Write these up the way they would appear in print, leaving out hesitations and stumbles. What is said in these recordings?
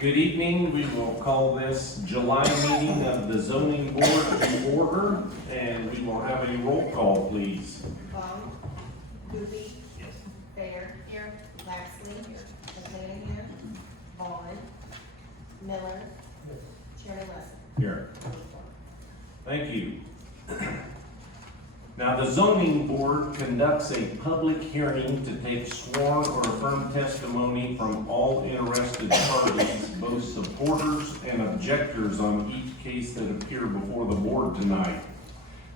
Good evening. We will call this July meeting of the zoning board to order, and we will have a roll call, please. Long, Goofy, Yes. Fair, here, Laxley, here, Potato here, Vaughn, Miller, Chairman Lesson. Here. Thank you. Now, the zoning board conducts a public hearing to take sworn or affirmed testimony from all interested parties, both supporters and objectors on each case that appear before the board tonight.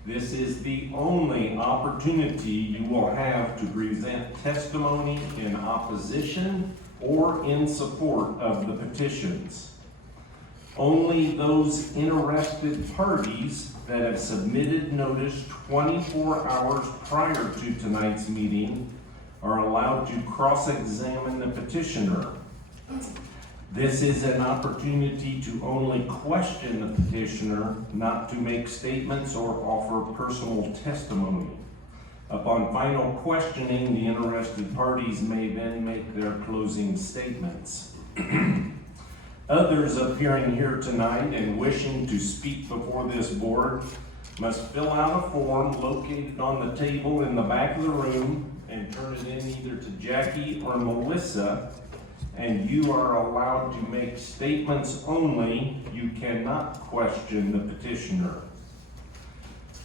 This is the only opportunity you will have to present testimony in opposition or in support of the petitions. Only those interested parties that have submitted notice 24 hours prior to tonight's meeting are allowed to cross-examine the petitioner. This is an opportunity to only question the petitioner, not to make statements or offer personal testimony. Upon final questioning, the interested parties may then make their closing statements. Others appearing here tonight and wishing to speak before this board must fill out a form located on the table in the back of the room and turn it in either to Jackie or Melissa, and you are allowed to make statements only. You cannot question the petitioner.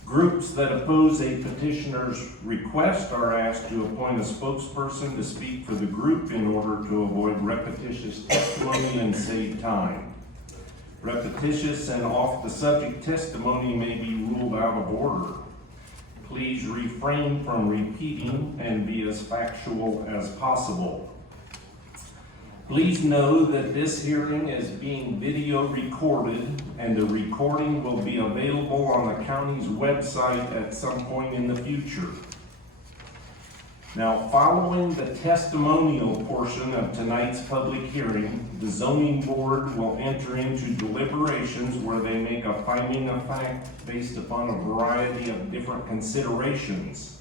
Groups that oppose a petitioner's request are asked to appoint a spokesperson to speak for the group in order to avoid repetitious testimony and save time. Repetitious and off-the-subject testimony may be ruled out of order. Please refrain from repeating and be as factual as possible. Please know that this hearing is being video recorded, and the recording will be available on the county's website at some point in the future. Now, following the testimonial portion of tonight's public hearing, the zoning board will enter into deliberations where they make a finding of fact based upon a variety of different considerations.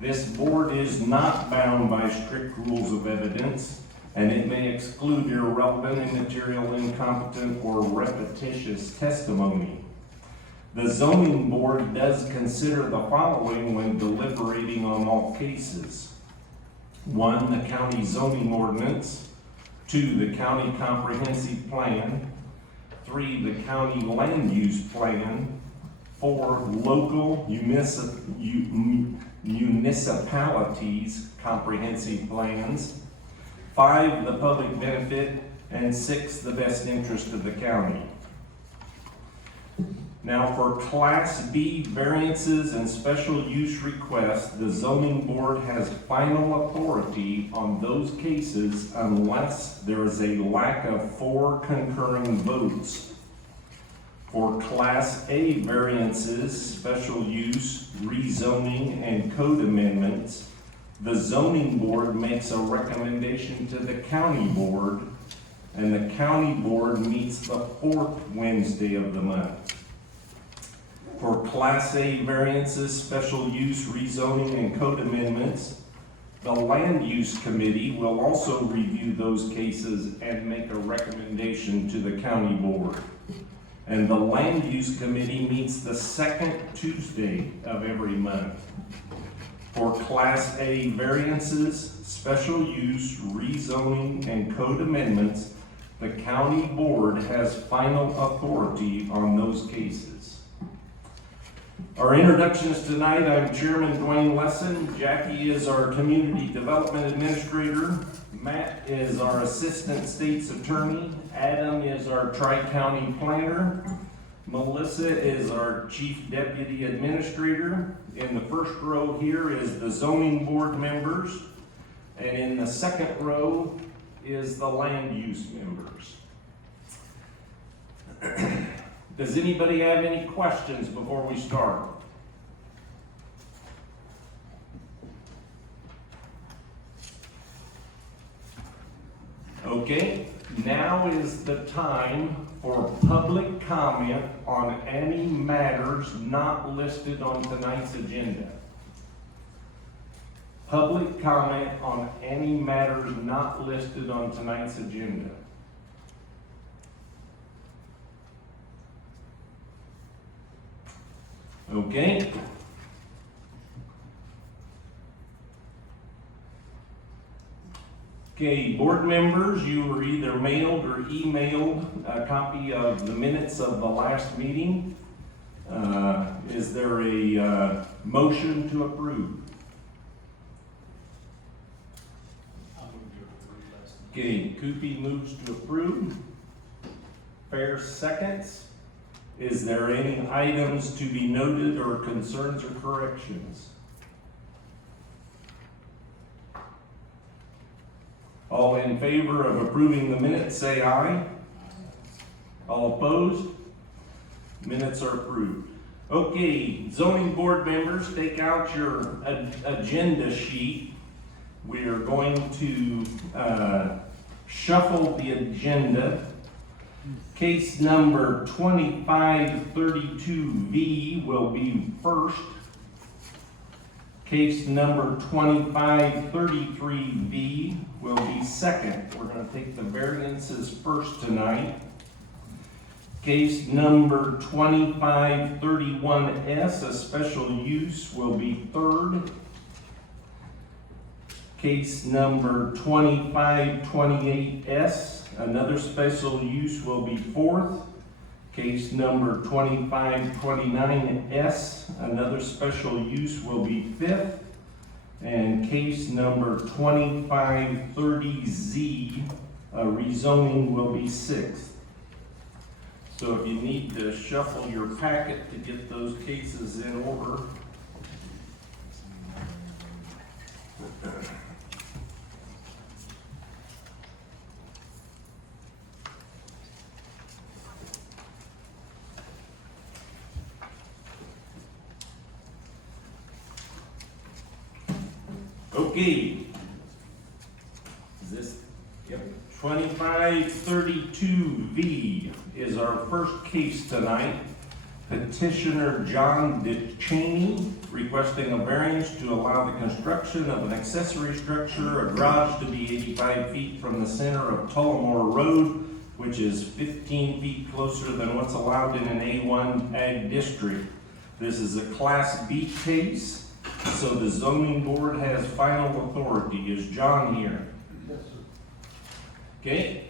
This board is not bound by strict rules of evidence, and it may exclude irrelevant, immaterial, incompetent, or repetitious testimony. The zoning board does consider the following when deliberating on all cases. 1, the county zoning ordinance. 2, the county comprehensive plan. 3, the county land use plan. 4, local municipalities comprehensive plans. 5, the public benefit, and 6, the best interest of the county. Now, for Class B variances and special use requests, the zoning board has final authority on those cases unless there is a lack of 4 concurring votes. For Class A variances, special use, rezoning, and code amendments, the zoning board makes a recommendation to the county board, and the county board meets the 4th Wednesday of the month. For Class A variances, special use, rezoning, and code amendments, the land use committee will also review those cases and make a recommendation to the county board. And the land use committee meets the 2nd Tuesday of every month. For Class A variances, special use, rezoning, and code amendments, the county board has final authority on those cases. Our introductions tonight: I'm Chairman Dwayne Lesson. Jackie is our Community Development Administrator. Matt is our Assistant State's Attorney. Adam is our Tri-County Planner. Melissa is our Chief Deputy Administrator. In the first row here is the zoning board members, and in the second row is the land use members. Does anybody have any questions before we start? Okay, now is the time for public comment on any matters not listed on tonight's agenda. Public comment on any matters not listed on tonight's agenda. Okay. Okay, board members, you were either mailed or emailed a copy of the minutes of the last meeting. Is there a motion to approve? Okay, Koopy moves to approve. Fair seconds. Is there any items to be noted or concerns or corrections? All in favor of approving the minutes, say aye. All opposed? Minutes are approved. Okay, zoning board members, take out your agenda sheet. We are going to shuffle the agenda. Case number 2532V will be first. Case number 2533V will be second. We're going to take the variances first tonight. Case number 2531S, a special use, will be third. Case number 2528S, another special use, will be fourth. Case number 2529S, another special use, will be fifth. And case number 2530Z, a rezoning, will be sixth. So if you need to shuffle your packet to get those cases in order. Okay. Is this? Yep. 2532V is our first case tonight. Petitioner John DeChaney requesting a variance to allow the construction of an accessory structure, a garage, to be 85 feet from the center of Tullamore Road, which is 15 feet closer than what's allowed in an A1 ag district. This is a Class B case. So the zoning board has final authority. Is John here? Yes, sir. Okay.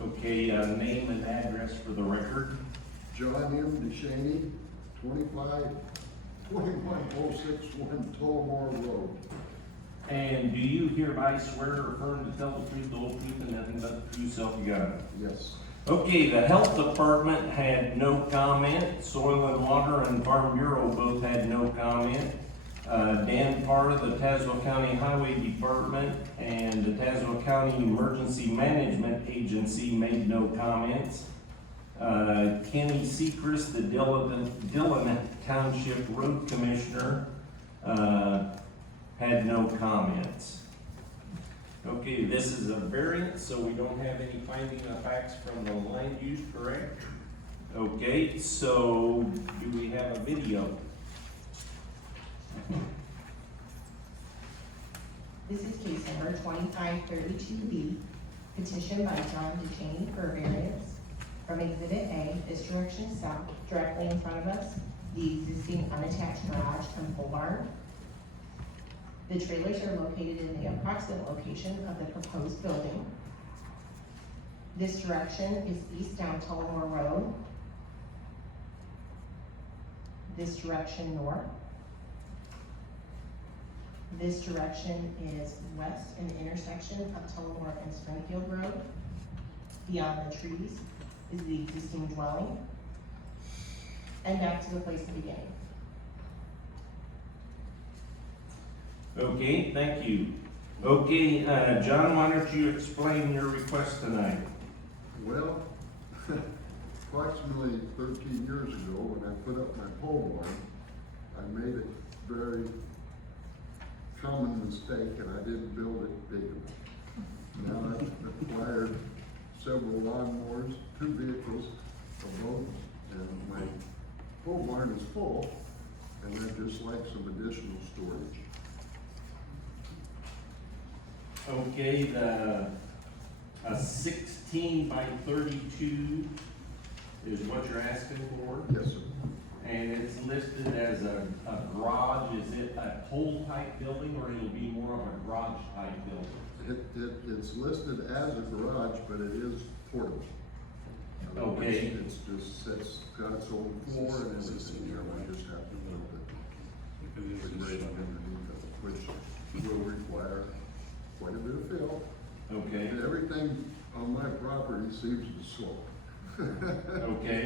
Okay, name and address for the record. John M. DeShaney, 2106-1 Tullamore Road. And do you hereby swear or affirm to tell the truth, the whole truth, and nothing but the true self you got? Yes. Okay, the health department had no comment. Soil and Water and Farm Bureau both had no comment. Dan Parr of the Tazewell County Highway Department and the Tazewell County Emergency Management Agency made no comments. Kenny Sechrist, the Dillon Township Road Commissioner, had no comments. Okay, this is a variance, so we don't have any finding of facts from the land use, correct? Okay, so do we have a video? This is case number 2532B, petition by John DeChaney for a variance from Exhibit A, this direction south, directly in front of us, the existing unattached garage and pole barn. The trailers are located in the approximate location of the proposed building. This direction is east down Tullamore Road. This direction north. This direction is west in the intersection of Tullamore and Springfield Road. Beyond the trees is the existing dwelling. And back to the place of beginning. Okay, thank you. Okay, John, why don't you explain your request tonight? Well, approximately 13 years ago, when I put up my pole barn, I made a very common mistake, and I didn't build it big enough. Now I've acquired several lawnmowers, 2 vehicles, a boat, and my pole barn is full, and I'd just like some additional storage. Okay, a 16 by 32 is what you're asking for? Yes, sir. And it's listed as a garage. Is it a whole type building, or it'll be more of a garage type building? It's listed as a garage, but it is portable. Okay. It's got its own floor and everything, you know, we just have to build it. The grade underneath it, which will require quite a bit of fill. Okay, And everything on my property seems to slope. okay.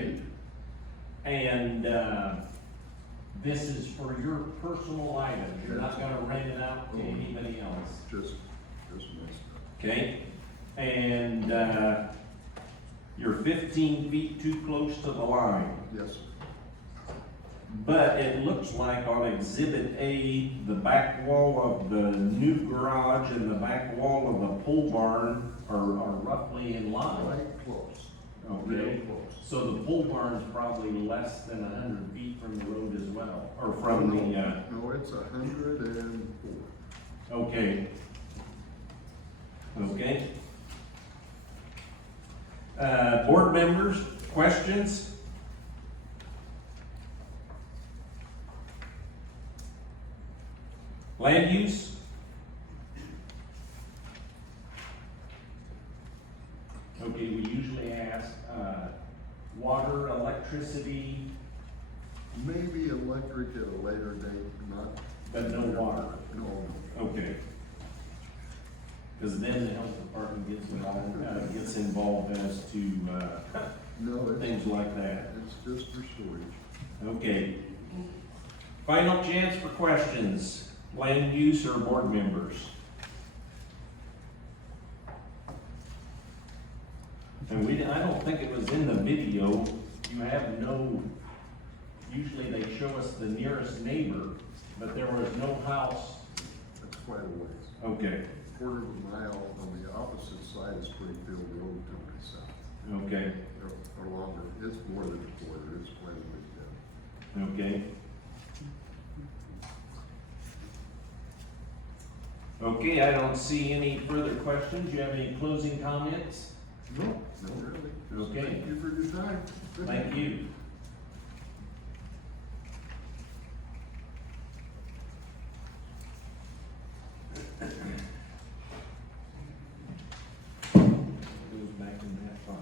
And, this is for your personal items. You're not gonna rent it out to anybody else. Just my stuff. Okay? And, you're 15 feet too close to the line. Yes, sir. But it looks like on Exhibit A, the back wall of the new garage and the back wall of the pole barn are roughly in line. Quite close. Okay, Real close. so the pole barn's probably less than 100 feet from the road as well, or from the, No, it's 104. okay. Okay. Board members, questions? Land use? Okay, we usually ask, water, electricity, Maybe electric at a later date, not. but no water. No. Okay. Cause then the health department gets involved as to, No, things like that. it's just for storage. Okay. Final chance for questions, land use or board members? And I don't think it was in the video, you have no, usually they show us the nearest neighbor, but there was no house. That's quite a ways. Okay, Quarter of a mile on the opposite side of Springfield Road to my south. okay, Or longer, it's more than a quarter, it's quite a bit down. okay. Okay, I don't see any further questions. You have any closing comments? No, no, really. Just Okay. Thank you for your time. Thank you. Goes back in that file.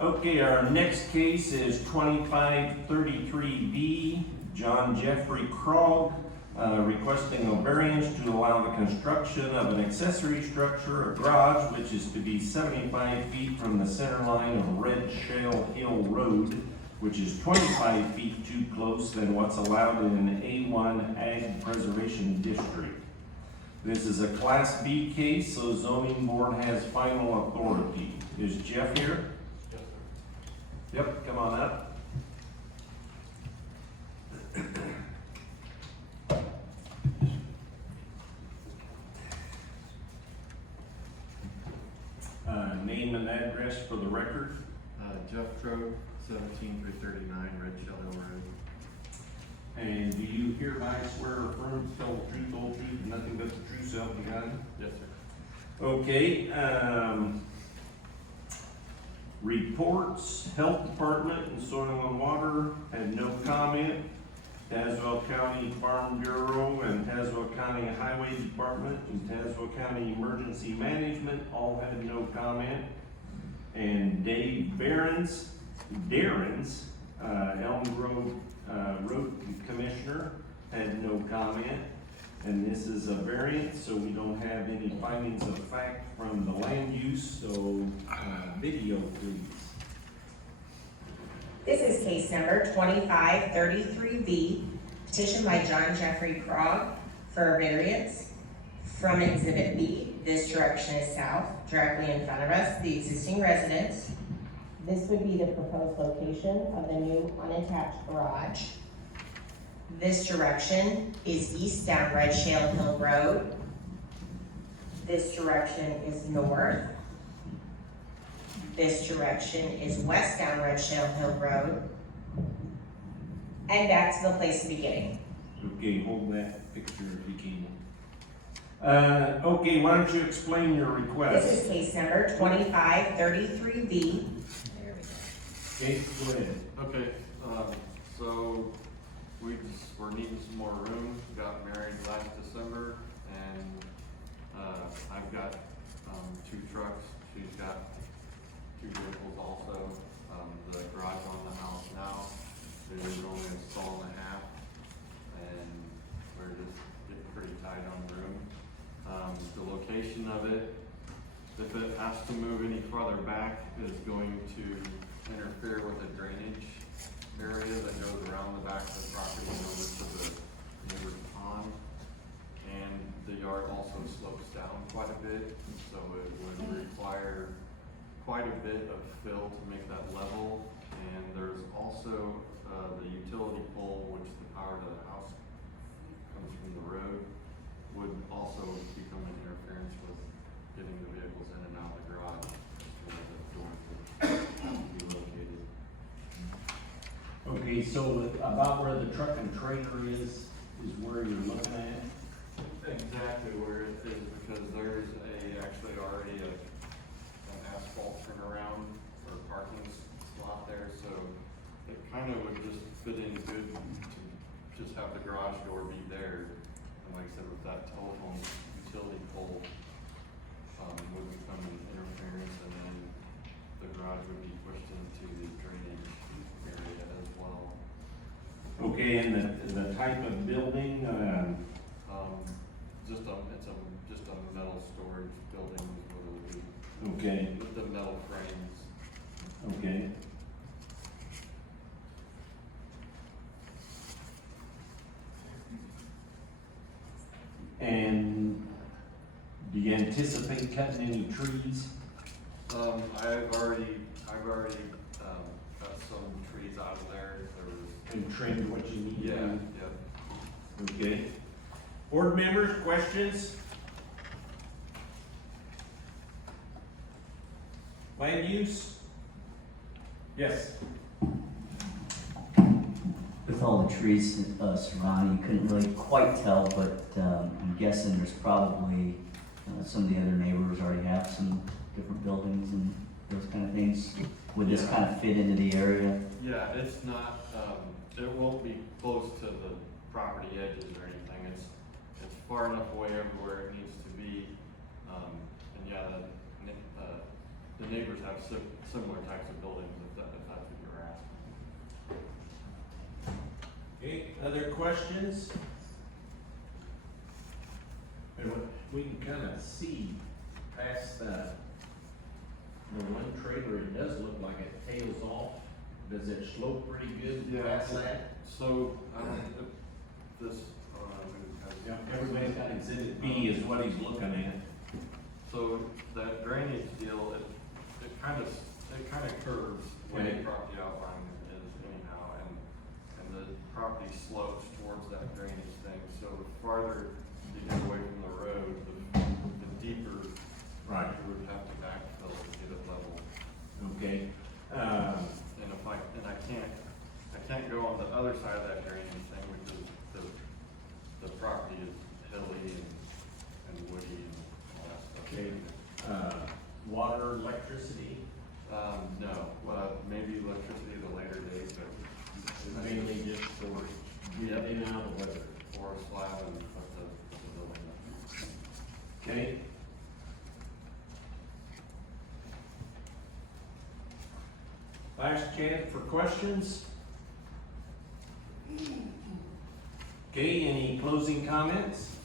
Okay, our next case is 2533B, John Jeffrey Krog, requesting a variance to allow the construction of an accessory structure, a garage, which is to be 75 feet from the center line of Red Shale Hill Road, which is 25 feet too close than what's allowed in an A1 Ag Preservation District. This is a Class B case, so zoning board has final authority. Is Jeff here? Yep, come on up. Name and address for the record. Jeff Trout, 17339 Red Shell Hill Road. And do you hereby swear or affirm to tell the truth, whole truth, and nothing but the true self you got? Yes, sir. Okay, reports, Health Department and Soil and Water had no comment. Tazewell County Farm Bureau and Tazewell County Highway Department and Tazewell County Emergency Management all had no comment. And Dave Darren's, Elm Grove, Road Commissioner had no comment. And this is a variance, so we don't have any findings of fact from the land use, so, video please. This is case number 2533B, petition by John Jeffrey Krog for a variance from Exhibit B. This direction is south, directly in front of us, the existing residence. This would be the proposed location of the new unattached garage. This direction is east down Red Shale Hill Road. This direction is north. This direction is west down Red Shell Hill Road. And back to the place of beginning. Okay, hold that picture if you can. Okay, why don't you explain your request? This is case number 2533B. Okay, go ahead. Okay, so we're needing some more room. Got married last December, and I've got 2 trucks. She's got 2 vehicles also. The garage on the house now, there's only a stall and a half, and we're just getting pretty tight on room. The location of it, if it has to move any farther back, is going to interfere with the drainage area that goes around the back of the property and over to the neighbor's pond. And the yard also slopes down quite a bit, so it would require quite a bit of fill to make that level. And there's also the utility pole, which the power to the house comes from the road, would also become an interference with getting the vehicles in and out of the garage, where the doors would have to be located. Okay, so about where the truck and trailer is where you're looking at? Exactly where it is, because there's actually already an asphalt turnaround or parking slot there, so it kind of would just fit in good to just have the garage door be there. And like I said, with that telephone utility pole, would become an interference, and then the garage would be pushed into the drainage area as well. Okay, and the type of building, Just a metal storage building is what it would be, okay, with the metal frames. okay. And do you anticipate cutting any trees? I've already, cut some trees out of there. And trimmed what you need? Yeah. Okay. Board members, questions? Land use? Yes. With all the trees surrounding, you couldn't really quite tell, but I'm guessing there's probably some of the other neighbors already have some different buildings and those kind of things. Would this Yeah. kind of fit into the area? Yeah, it's not, it won't be close to the property edges or anything. It's far enough away everywhere it needs to be. And yeah, the neighbors have similar types of buildings, if that's what you're asking. Okay, other questions? And we can kind of see past the one trailer, it does look like it tails off. Does it slope pretty good past that? So, this, Everybody's got exhibit B is what he's looking at. so that drainage deal, it kind of curves where Okay. the property outline is anyhow, and the property slopes towards that drainage thing. So the farther you get away from the road, the deeper Right. you would have to backfill to get it level. Okay. And I can't go on the other side of that drainage thing, which is the property is hilly and woody and all that stuff. Okay. Water, electricity, No, maybe electricity at a later date, but mainly just for getting in and out of the weather. or a slab and put the building up. Okay. Last chance for questions. Okay, any closing comments?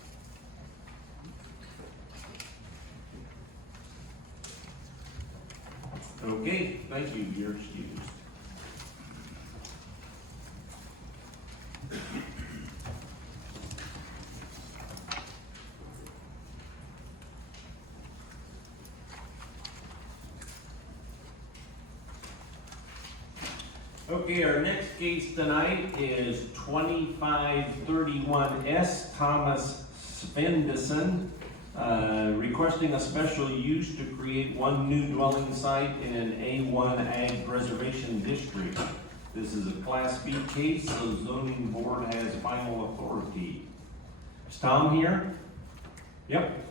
Okay, thank you, you're excused. Okay, our next case tonight is 2531S Thomas Svendesen, Requesting a special use to create one new dwelling site in an A1 Ag Preservation District. This is a Class B case, so zoning board has final authority. Is Tom here? Yep.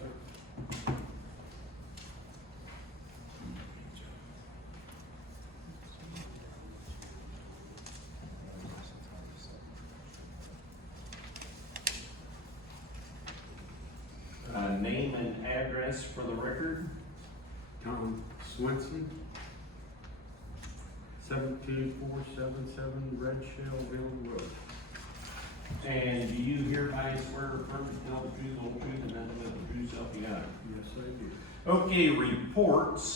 Name and address for the record. Tom Swenson, 17477 Red Shell Hill Road. And do you hereby swear or affirm to tell the truth, whole truth, and nothing but the true self you got? Yes, I do. Okay, reports.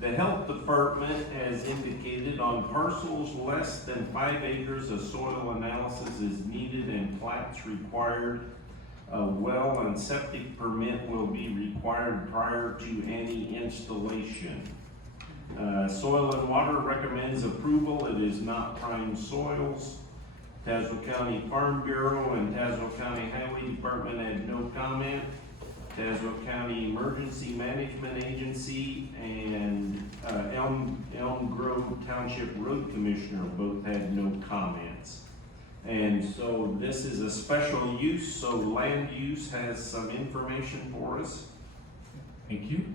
The health department has indicated on parcels less than 5 acres, a soil analysis is needed and plats required. A well and septic permit will be required prior to any installation. Soil and Water recommends approval. It is not prime soils. Tazewell County Farm Bureau and Tazewell County Highway Department had no comment. Tazewell County Emergency Management Agency and Elm Grove Township Road Commissioner both had no comments. And so this is a special use, so land use has some information for us. Thank you.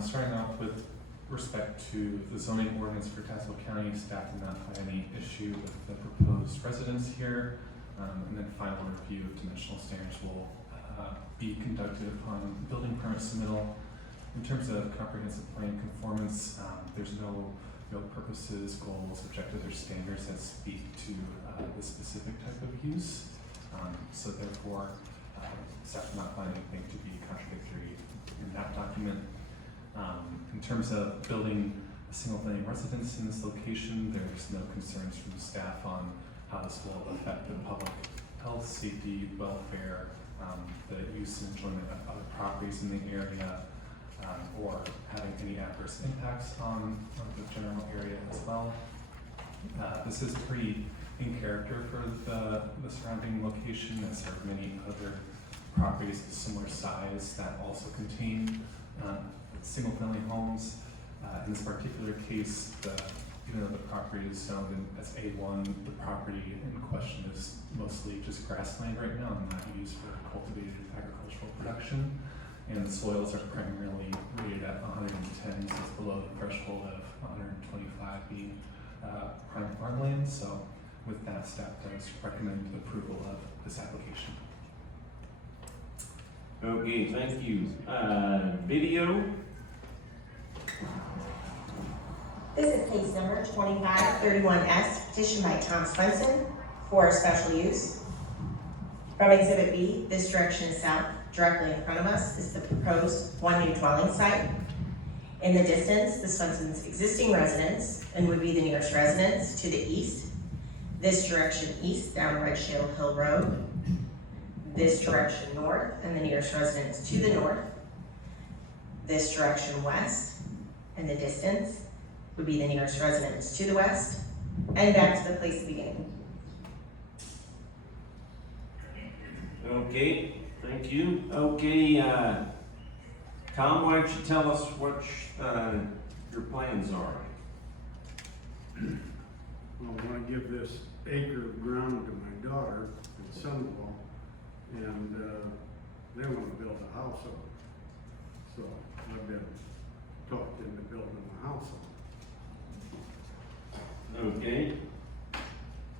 Starting off with respect to the zoning ordinance for Tazewell County, staff did not find any issue with the proposed residence here. And then final review of dimensional standards will be conducted upon building permit submittal. In terms of comprehensive plan conformance, there's no purposes, goals, objectives, or standards that speak to the specific type of use. So therefore, staff did not find anything to be contradictory in that document. In terms of building a single-family residence in this location, there's no concerns from the staff on how this will affect the public health, safety, welfare, the use and enjoyment of other properties in the area, or having any adverse impacts on the general area as well. This is pretty in character for the surrounding location, as there are many other properties of similar size that also contain single-family homes. In this particular case, even though the property is zoned as A1, the property in question is mostly just grassland right now and not used for cultivated agricultural production. And the soils are primarily rated at 110, so it's below the threshold of 125 being prime farmland. So with that, staff does recommend approval of this application. Okay, thank you. Video. This is case number 2531S, petition by Tom Swenson for special use. From Exhibit B, this direction is south. Directly in front of us is the proposed one new dwelling site. In the distance, the Swenson's existing residence and would be the nearest residence to the east. This direction east down Red Shale Hill Road. This direction north and the nearest residence to the north. This direction west and the distance would be the nearest residence to the west and back to the place of beginning. Okay, thank you. Okay, Tom, why don't you tell us what your plans are? Well, I want to give this acre of ground to my daughter and son-in-law, and they want to build a house on it. So I've been talked into building a house on it. Okay,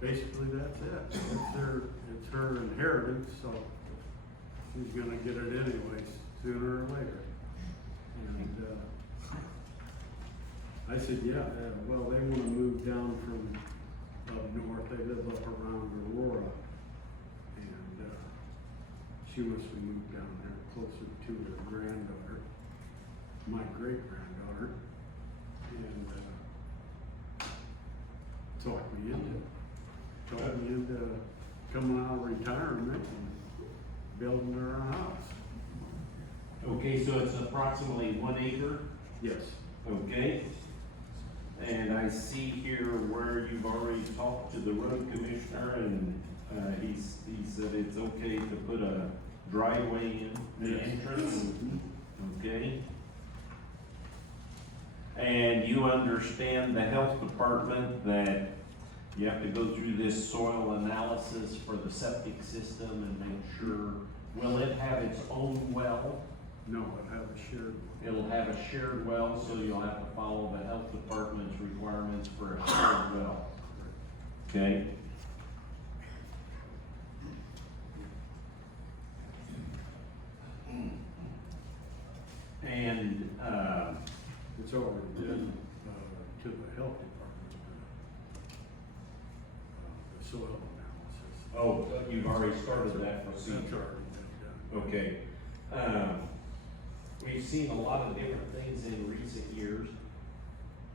Basically, that's it. It's her inheritance, so she's gonna get it anyways, sooner or later. And, I said, yeah, well, they wanna move down from up north, they live up around Aurora. And, she wants to move down there closer to her granddaughter, my great-granddaughter. And, talked me into coming out of retirement and building her own house. okay, so it's approximately 1 acre, Yes, okay? And I see here where you've already talked to the road commissioner and he said it's okay to put a driveway in, the entrance, okay? And you understand the health department that you have to go through this soil analysis for the septic system and make sure, will it have its own well? No, it have a shared one. It'll have a shared well, so you'll have to follow the health department's requirements for a shared well. Okay? And, It's already been, to the health department, the soil analysis. oh, you've already started that That's procedure. already been done. Okay. We've seen a lot of different things in recent years.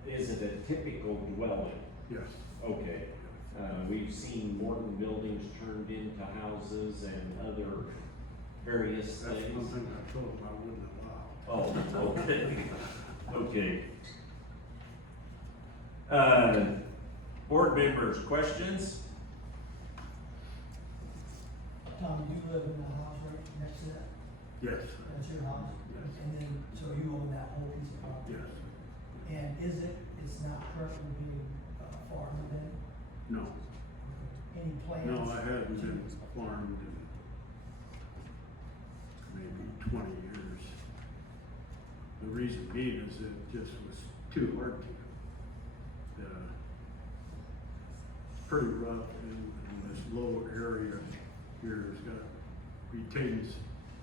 Is it a typical dwelling? Yes. Okay. We've seen Morton buildings turned into houses and other various That's things. one thing I told them I wouldn't allow. Oh, okay, okay. Board members, questions? Tom, you live in the house right next to that? Yes, That's your house? Yes. And then, so you own that whole piece of property? yes, And it's not currently being farmed then? no, Any plans? no, I haven't been farmed in maybe 20 years. The reason being is it just was too hard to do. Pretty rough and this low area here has got, retains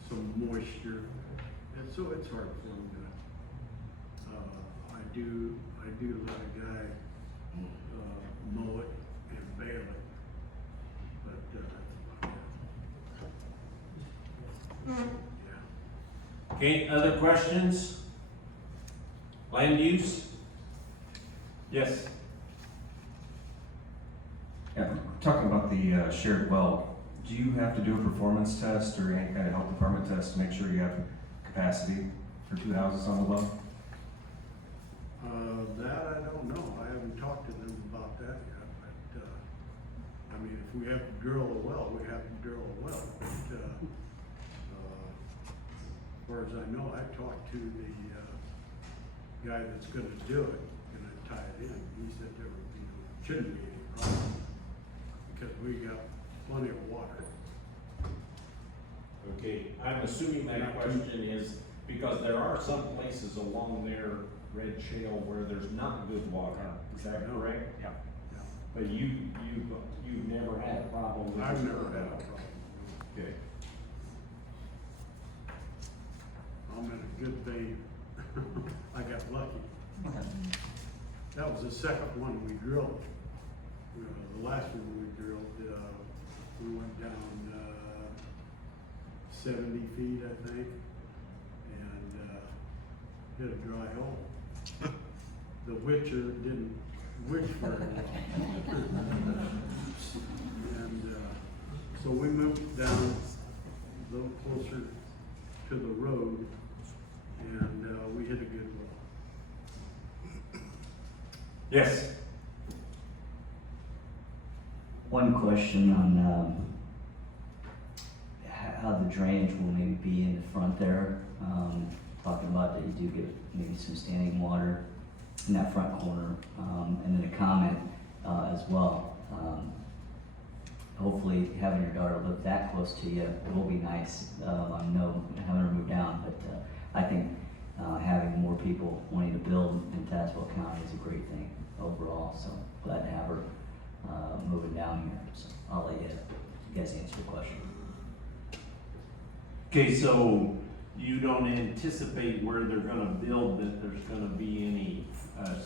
some moisture. And so it's hard for them to, I do let a guy, mow it and bale it. But, that's about it. Yeah. Okay, other questions? Land use? Yes. Yeah, talking about the shared well, do you have to do a performance test or any kind of health department test to make sure you have capacity for 2 houses on the well? That I don't know. I haven't talked to them about that yet, but, I mean, if we have to drill a well, we have to drill a well. But, as far as I know, I talked to the, guy that's gonna do it, gonna tie it in. He said there would be, shouldn't be any problem, because we got plenty of water. Okay, I'm assuming that question is because there are some places along there, Red Shale, where there's not good water. Is that correct? Yeah. But you've never had a problem with it? I've never had a problem. Okay. I'm in a good vein. I got lucky. That was the second one we drilled. The last one we drilled, we went down, 70 feet, I think, and, hit a dry hole. The witcher didn't witch very well. And, so we moved down a little closer to the road, and, we hit a good well. Yes. One question on, how the drainage will maybe be in the front there. Talking about that you do get maybe some standing water in that front corner. And then a comment, as well. Hopefully having your daughter live that close to you will be nice. I know having her move down, but, I think, having more people wanting to build in Tazewell County is a great thing overall, so glad to have her, moving down here. So I'll let you guys answer the question. Okay, so you don't anticipate where they're gonna build that there's gonna be any,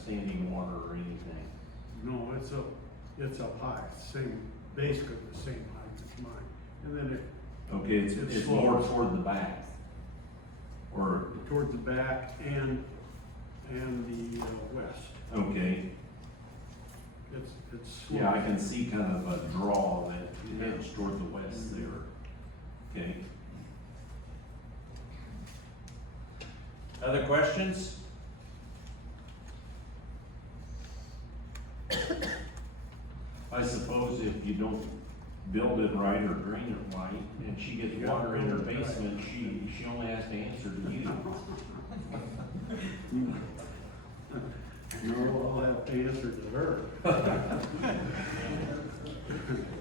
standing water or anything? No, it's up high, basically the same height as mine. And then Okay, it's It's more slow. toward the back? Or, toward the back and the, west. okay, It's slow. yeah, I can see kind of a draw that heads toward the west there. Okay. Other questions? I suppose if you don't build it right or drain it right, and she gets water in her basement, she only has to answer to you. No, I'll have to answer to her.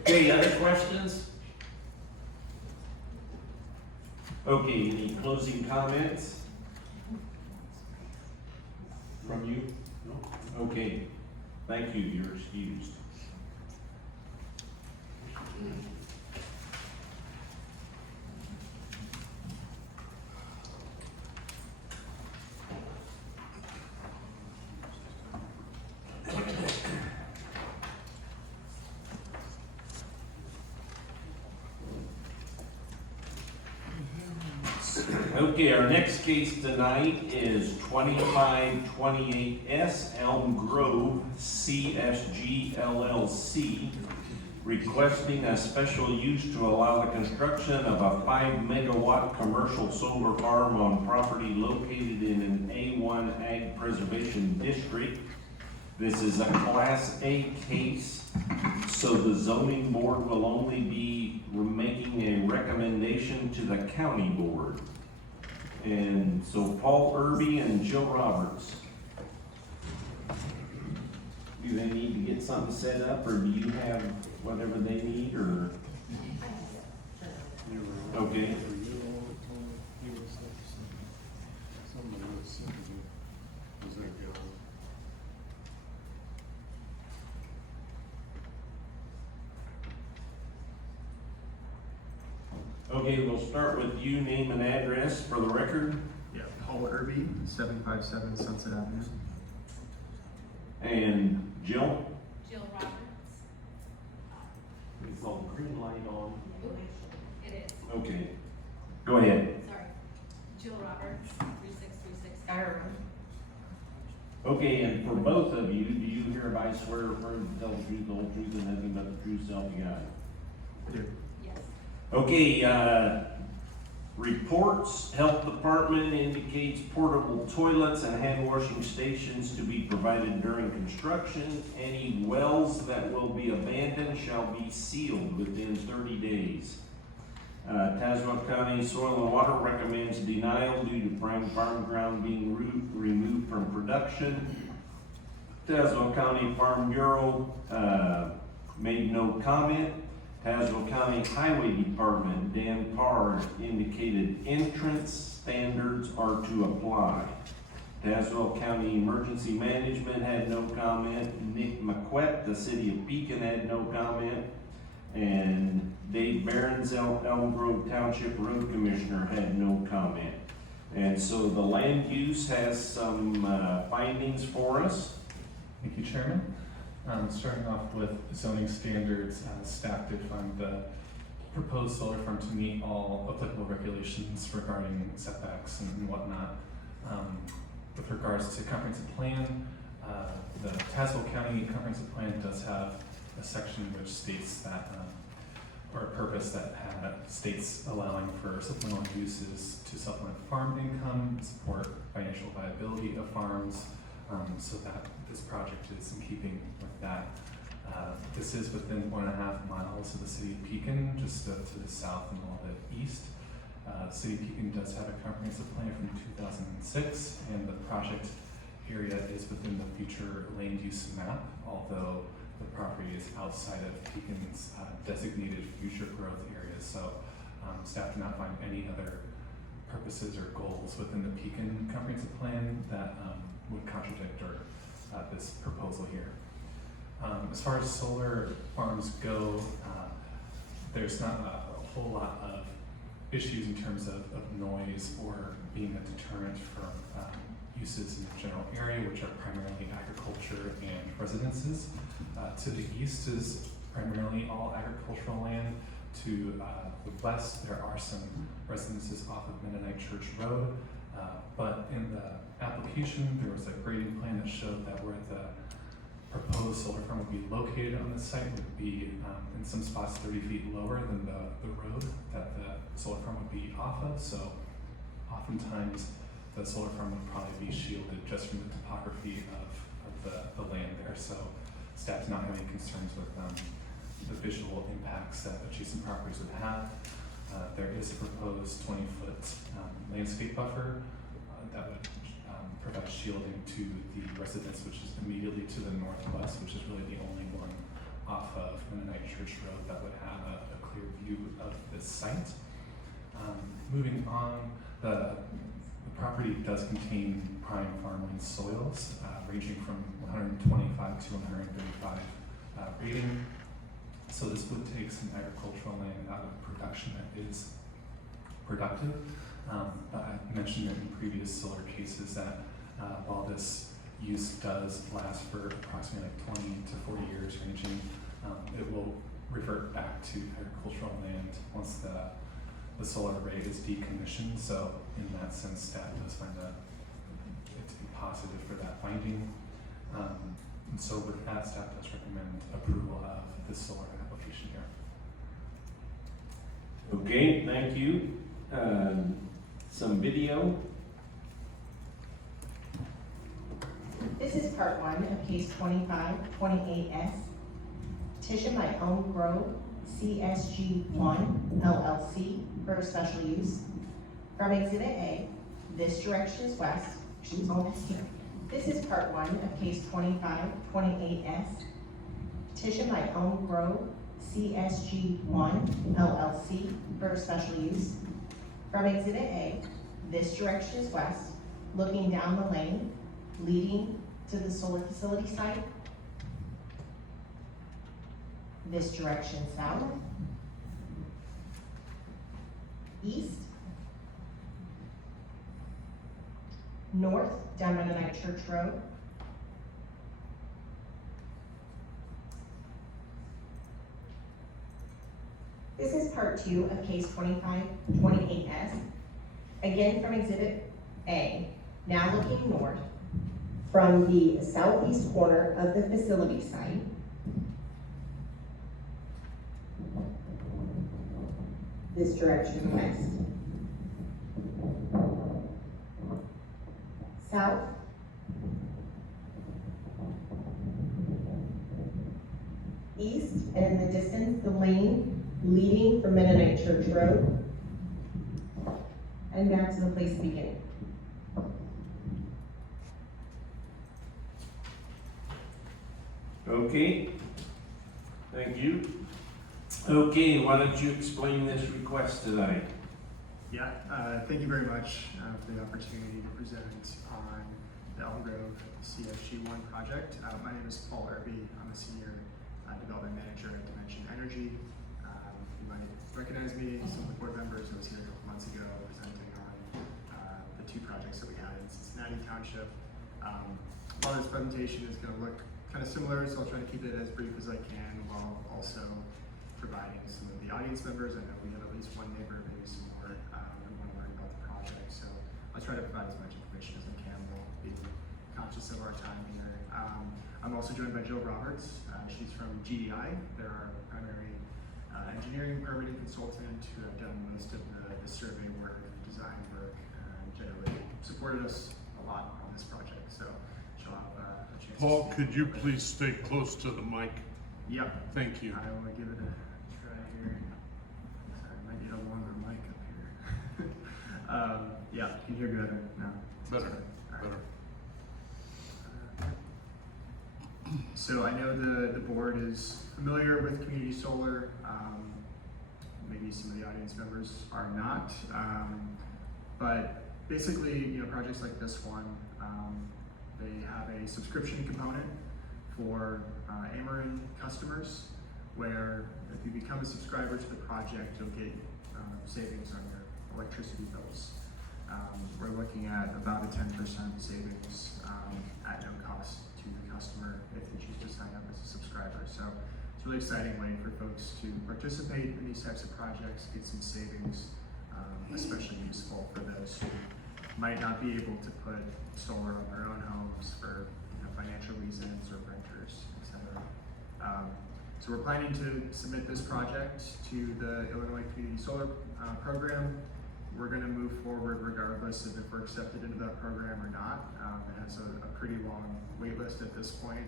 Okay, other questions? Okay, any closing comments? From you? No. Okay, thank you, you're excused. Okay, our next case tonight is 2528S Elm Grove CSG LLC, requesting a special use to allow the construction of a 5-megawatt commercial solar farm on property located in an A1 Ag Preservation District. This is a Class A case, so the zoning board will only be making a recommendation to the county board. And so Paul Irby and Jill Roberts. Do they need to get something set up, or do you have whatever they need, or? Okay. Okay, we'll start with you, name and address for the record. Yeah, Paul Irby, 757 Sunset Avenue. And Jill? Jill Roberts. Is the green light on? It is. Okay, go ahead. Sorry. Jill Roberts, 3636 Sky Road. Okay, and for both of you, do you hereby swear or affirm to tell the truth, the whole truth, and nothing but the truth, so help you God? I do. Yes. Okay, reports, health department indicates portable toilets and hand washing stations to be provided during construction. Any wells that will be abandoned shall be sealed within 30 days. Tazewell County Soil and Water recommends denial due to prime farm ground being removed from production. Tazewell County Farm Bureau made no comment. Tazewell County Highway Department, Dan Parr, indicated entrance standards are to apply. Tazewell County Emergency Management had no comment. Nick McQuett, the City of Pekin, had no comment. And Dave Behrens, Elm Grove Township Road Commissioner, had no comment. And so the land use has some findings for us. Thank you, Chairman. Starting off with zoning standards, staff did find the proposed solar farm to meet all applicable regulations regarding setbacks and whatnot. With regards to comprehensive plan, the Tazewell County comprehensive plan does have a section which states that, or a purpose that states allowing for supplemental uses to supplement farm income, support financial viability of farms, so that this project is in keeping with that. This is within 1.5 miles of the City of Pekin, just to the south and a little bit east. The City of Pekin does have a comprehensive plan from 2006, and the project area is within the future land use map, although the property is outside of Pekin's designated future growth areas. So staff did not find any other purposes or goals within the Pekin comprehensive plan that would contradict or this proposal here. As far as solar farms go, there's not a whole lot of issues in terms of noise or being a deterrent from uses in the general area, which are primarily agriculture and residences. To the east is primarily all agricultural land. To the west, there are some residences off of Mennonite Church Road, but in the application, there was a grading plan that showed that where the proposed solar farm would be located on the site would be in some spots 30 feet lower than the road that the solar farm would be off of. So oftentimes the solar farm would probably be shielded just from the topography of the land there. So staff does not have any concerns with the visual impacts that adjacent properties would have. There is a proposed 20-foot landscape buffer that would provide shielding to the residence, which is immediately to the northwest, which is really the only one off of Mennonite Church Road that would have a clear view of this site. Moving on, the property does contain prime farmland soils ranging from 125 to 135 rating. So this would take some agricultural land out of production that is productive. But I mentioned in previous solar cases that while this use does last for approximately like 20 to 40 years ranging, it will revert back to agricultural land once the solar array is decommissioned. So in that sense, staff does find it to be positive for that finding. And so with that, staff does recommend approval of this solar application here. Okay, thank you. Some video. This is part one of case 2528S. Petition by Elm Grove CSG1 LLC for a special use. From Exhibit A, this direction is west. She's on this here. This is part one of case 2528S. Petition by Elm Grove CSG1 LLC for a special use. From Exhibit A, this direction is west, looking down the lane, leading to the solar facility site. This direction south, east, north down Mennonite Church Road, this is part two of case 2528S. Again from Exhibit A, now looking north from the southeast corner of the facility site. This direction west. South. East, and in the distance, the lane leading from Mennonite Church Road. And back to the place beginning. Okay, thank you. Okay, why don't you explain this request tonight? Yeah, thank you very much for the opportunity to present on the Elm Grove CSG1 project. My name is Paul Irby. I'm a senior development manager at Dimension Energy. You might recognize me, some of the board members. I was here a couple months ago presenting on the two projects that we had in Cincinnati Township. A lot of this presentation is going to look kind of similar, so I'll try to keep it as brief as I can while also providing some of the audience members. I know we have at least one neighbor, maybe some more, who want to learn about the project. So I'll try to provide as much information as I can. We'll be conscious of our time here. I'm also joined by Jill Roberts. She's from GDI. They're our primary engineering permitting consultant who have done most of the survey work, design work, and generally supported us a lot on this project. So she'll have a chance Paul, to speak. could you please stay close to the mic? Yep. Thank you. I want to give it a try here. Sorry, I might need a longer mic up here. Yeah, can you hear better now? Better, All right. better. So I know the board is familiar with community solar. Maybe some of the audience members are not. But basically, projects like this one, they have a subscription component for Ameren customers, where if you become a subscriber to the project, you'll get savings on your electricity bills. We're looking at about a 10% savings at no cost to the customer if they choose to sign up as a subscriber. So it's a really exciting way for folks to participate in these types of projects, get some savings, especially useful for those who might not be able to put solar on their own homes for financial reasons or renters, etc. So we're planning to submit this project to the Illinois Community Solar Program. We're going to move forward regardless of if we're accepted into that program or not. It has a pretty long wait list at this point.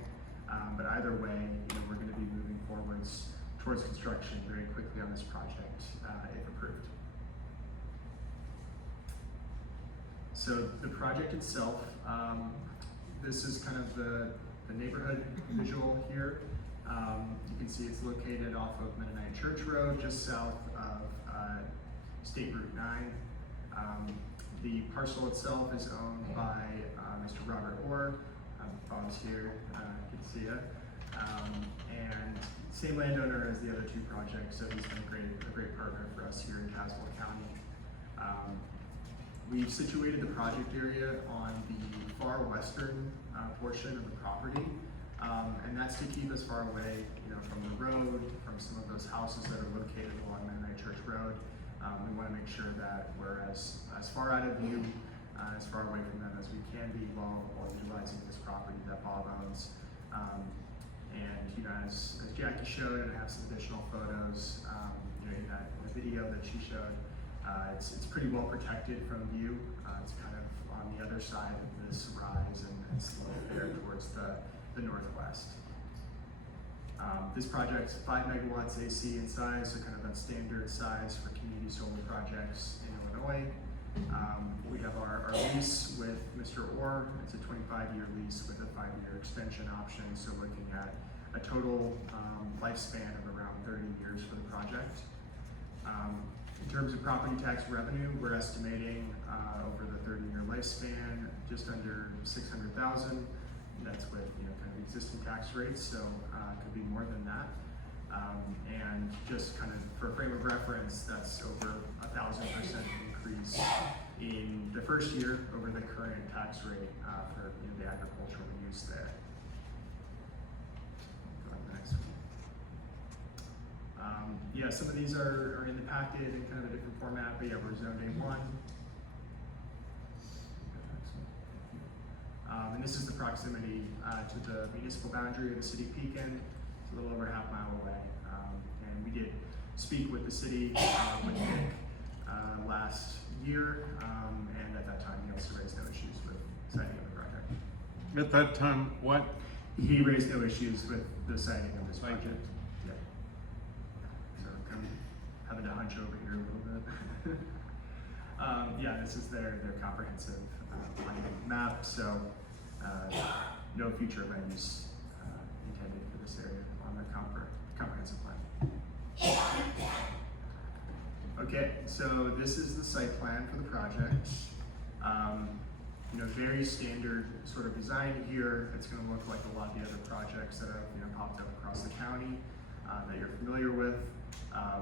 But either way, we're going to be moving forwards towards towards construction very quickly on this project, if approved. So the project itself, this is kind of the neighborhood visual here. You can see it's located off of Mennonite Church Road, just south of State Route 9. The parcel itself is owned by Mr. Robert Orr. Bob's here, good to see you. And same landowner as the other two projects, so he's been a great partner for us here in Caswell County. We've situated the project area on the far western portion of the property, and that's to keep us far away, from the road, from some of those houses that are located along Mennonite Church Road. We want to make sure that we're as far out of view, as far away from them as we can be while utilizing this property that Bob owns. And as Jackie showed, and I have some additional photos, in that video that she showed, it's pretty well protected from view. It's kind of on the other side of this rise and slope there towards the northwest. This project's 5 megawatts AC in size, so kind of that standard size for community solar projects in Illinois. We have our lease with Mr. Orr. It's a 25-year lease with a 5-year extension option, so looking at a total lifespan of around 30 years for the project. In terms of property tax revenue, we're estimating over the 30-year lifespan just under $600,000. That's with kind of existing tax rates, so it could be more than that. And just kind of for frame of reference, that's over 1,000% increase in the first year over the current tax rate for the agricultural use there. Go on to the next one. Yeah, some of these are in the packet in kind of a different format, but yeah, we're zoned A1. And this is the proximity to the municipal boundary of the city of Pekin. It's a little over half mile away. And we did speak with the city, with Nick last year, and at that time he also raised no issues with siting of the project. At that time, what? He raised no issues with the siting of this project. Yeah. So kind of having to hunch over here a little bit. Yeah, this is their comprehensive planning map, so no future land use intended for this area on their comprehensive plan. Okay, so this is the site plan for the project. Very standard sort of design here. It's going to look like a lot of the other projects that have popped up across the county that you're familiar with.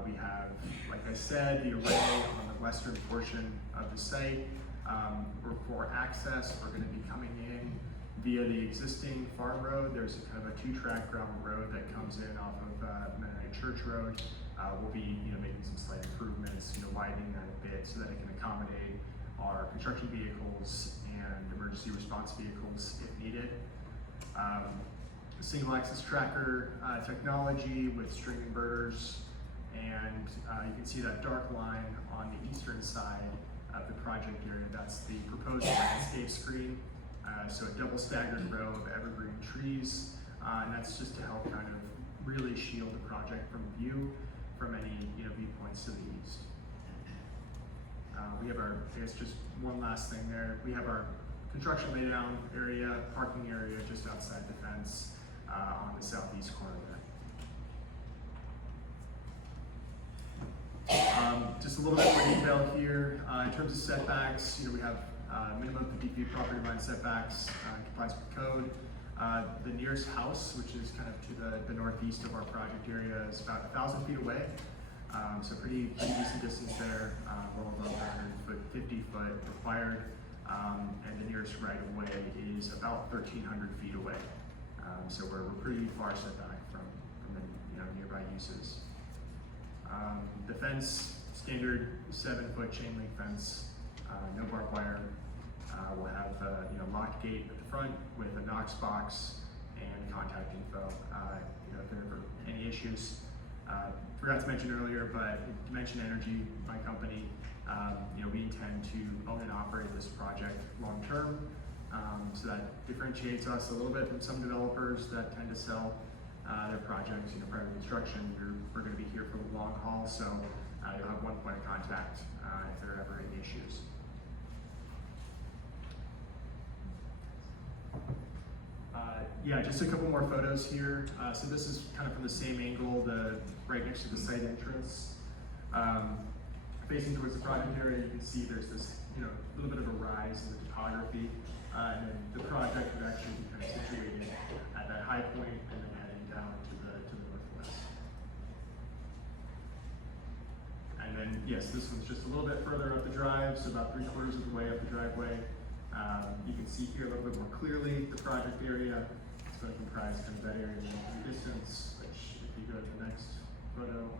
We have, like I said, the array on the western portion of the site. For access, we're going to be coming in via the existing farm road. There's kind of a 2-track gravel road that comes in off of Mennonite Church Road. We'll be making some slight improvements, widening that a bit so that it can accommodate our construction vehicles and emergency response vehicles if needed. Single axis tracker technology with string inverters, and you can see that dark line on the eastern side of the project area. That's the proposed landscape screen. So a double staggered row of evergreen trees, and that's just to help kind of really shield the project from view from any viewpoints to the east. We have our, I guess just one last thing there, we have our construction laydown area, parking area just outside the fence on the southeast corner there. Just a little bit more detail here. In terms of setbacks, we have minimum 50 feet property line setbacks in compliance with code. The nearest house, which is kind of to the northeast of our project area, is about 1,000 feet away. So pretty decent distance there, well above 100 foot, 50 foot required. And the nearest right of way is about 1,300 feet away. So we're pretty far set back from the nearby uses. The fence, standard 7-foot chain link fence, no barbed wire. We'll have locked gate at the front with a Knox box and contact info if there are ever any issues. Forgot to mention earlier, but Dimension Energy, my company, we intend to own and operate this project long term. So that differentiates us a little bit from some developers that tend to sell their projects, prior to construction, we're gonna be here for the long haul, so, you'll have one point of contact, if there are ever any issues. Yeah, just a couple more photos here. So this is kind of from the same angle, right next to the site entrance. Facing towards the project area, you can see there's this, little bit of a rise in the topography. And then the project would actually be kind of situated at that high point and then heading down to the northwest. And then, yes, this one's just a little bit further up the drive, so about 3/4 of the way up the driveway. You can see here a little bit more clearly the project area. It's going to comprise kind of that area in the distance, which if you go to the next photo,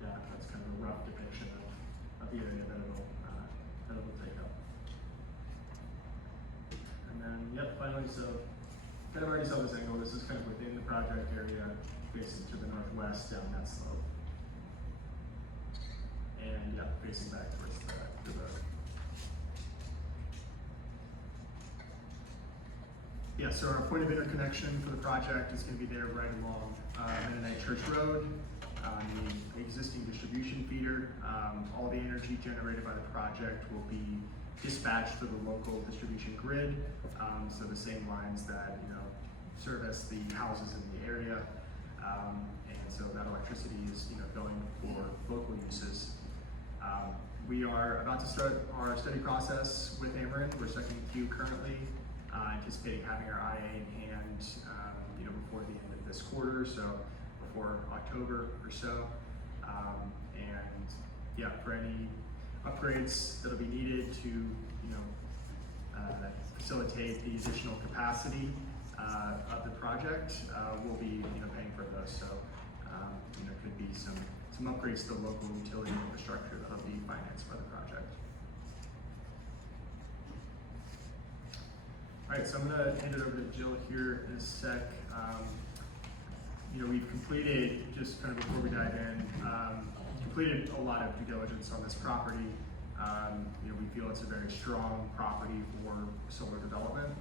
yeah, that's kind of a rough depiction of the area that it'll take up. And then, yep, finally, so kind of already saw this angle. This is kind of within the project area, facing to the northwest down that slope. And yeah, facing back towards the road. Yeah, so our point of interconnection for the project is going to be there right along Mennonite Church Road, the existing distribution feeder. All the energy generated by the project will be dispatched to the local distribution grid, so the same lines that service the houses in the area, and so that electricity is going for local uses. We are about to start our study process with Ameren. We're second queue currently, anticipating having our IA in hand, before the end of this quarter, so before October or so. And yeah, for any upgrades that'll be needed to, facilitate the additional capacity of the project, we'll be, paying for those. So, could be some upgrades to the local utility infrastructure that'll be financed by the project. All right, so I'm gonna hand it over to Jill here in a sec. We've completed, just kind of before we dive in, completed a lot of due diligence on this property. We feel it's a very strong property for solar development.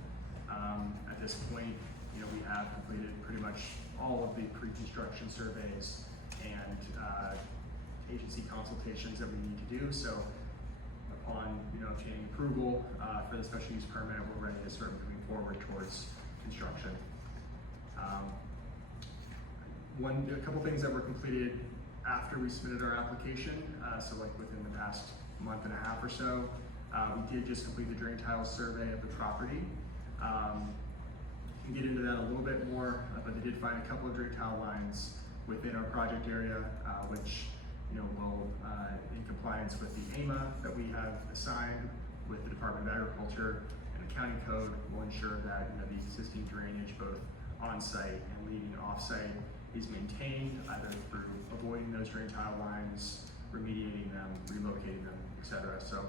At this point, we have completed pretty much all of the pre-construction surveys and agency consultations that we need to do. So upon obtaining approval for the special use permit, we're ready to start moving forward towards construction. A couple things that were completed after we submitted our application, so like within the past month and a half or so, we did just complete the drain tile survey of the property. We can get into that a little bit more, but they did find a couple of drain tile lines within our project area, which will, in compliance with the AMA that we have assigned with the Department of Agriculture and the county code, will ensure that the existing drainage, both on-site and leading off-site, is maintained either through avoiding those drain tile lines, remediating them, relocating them, etc. So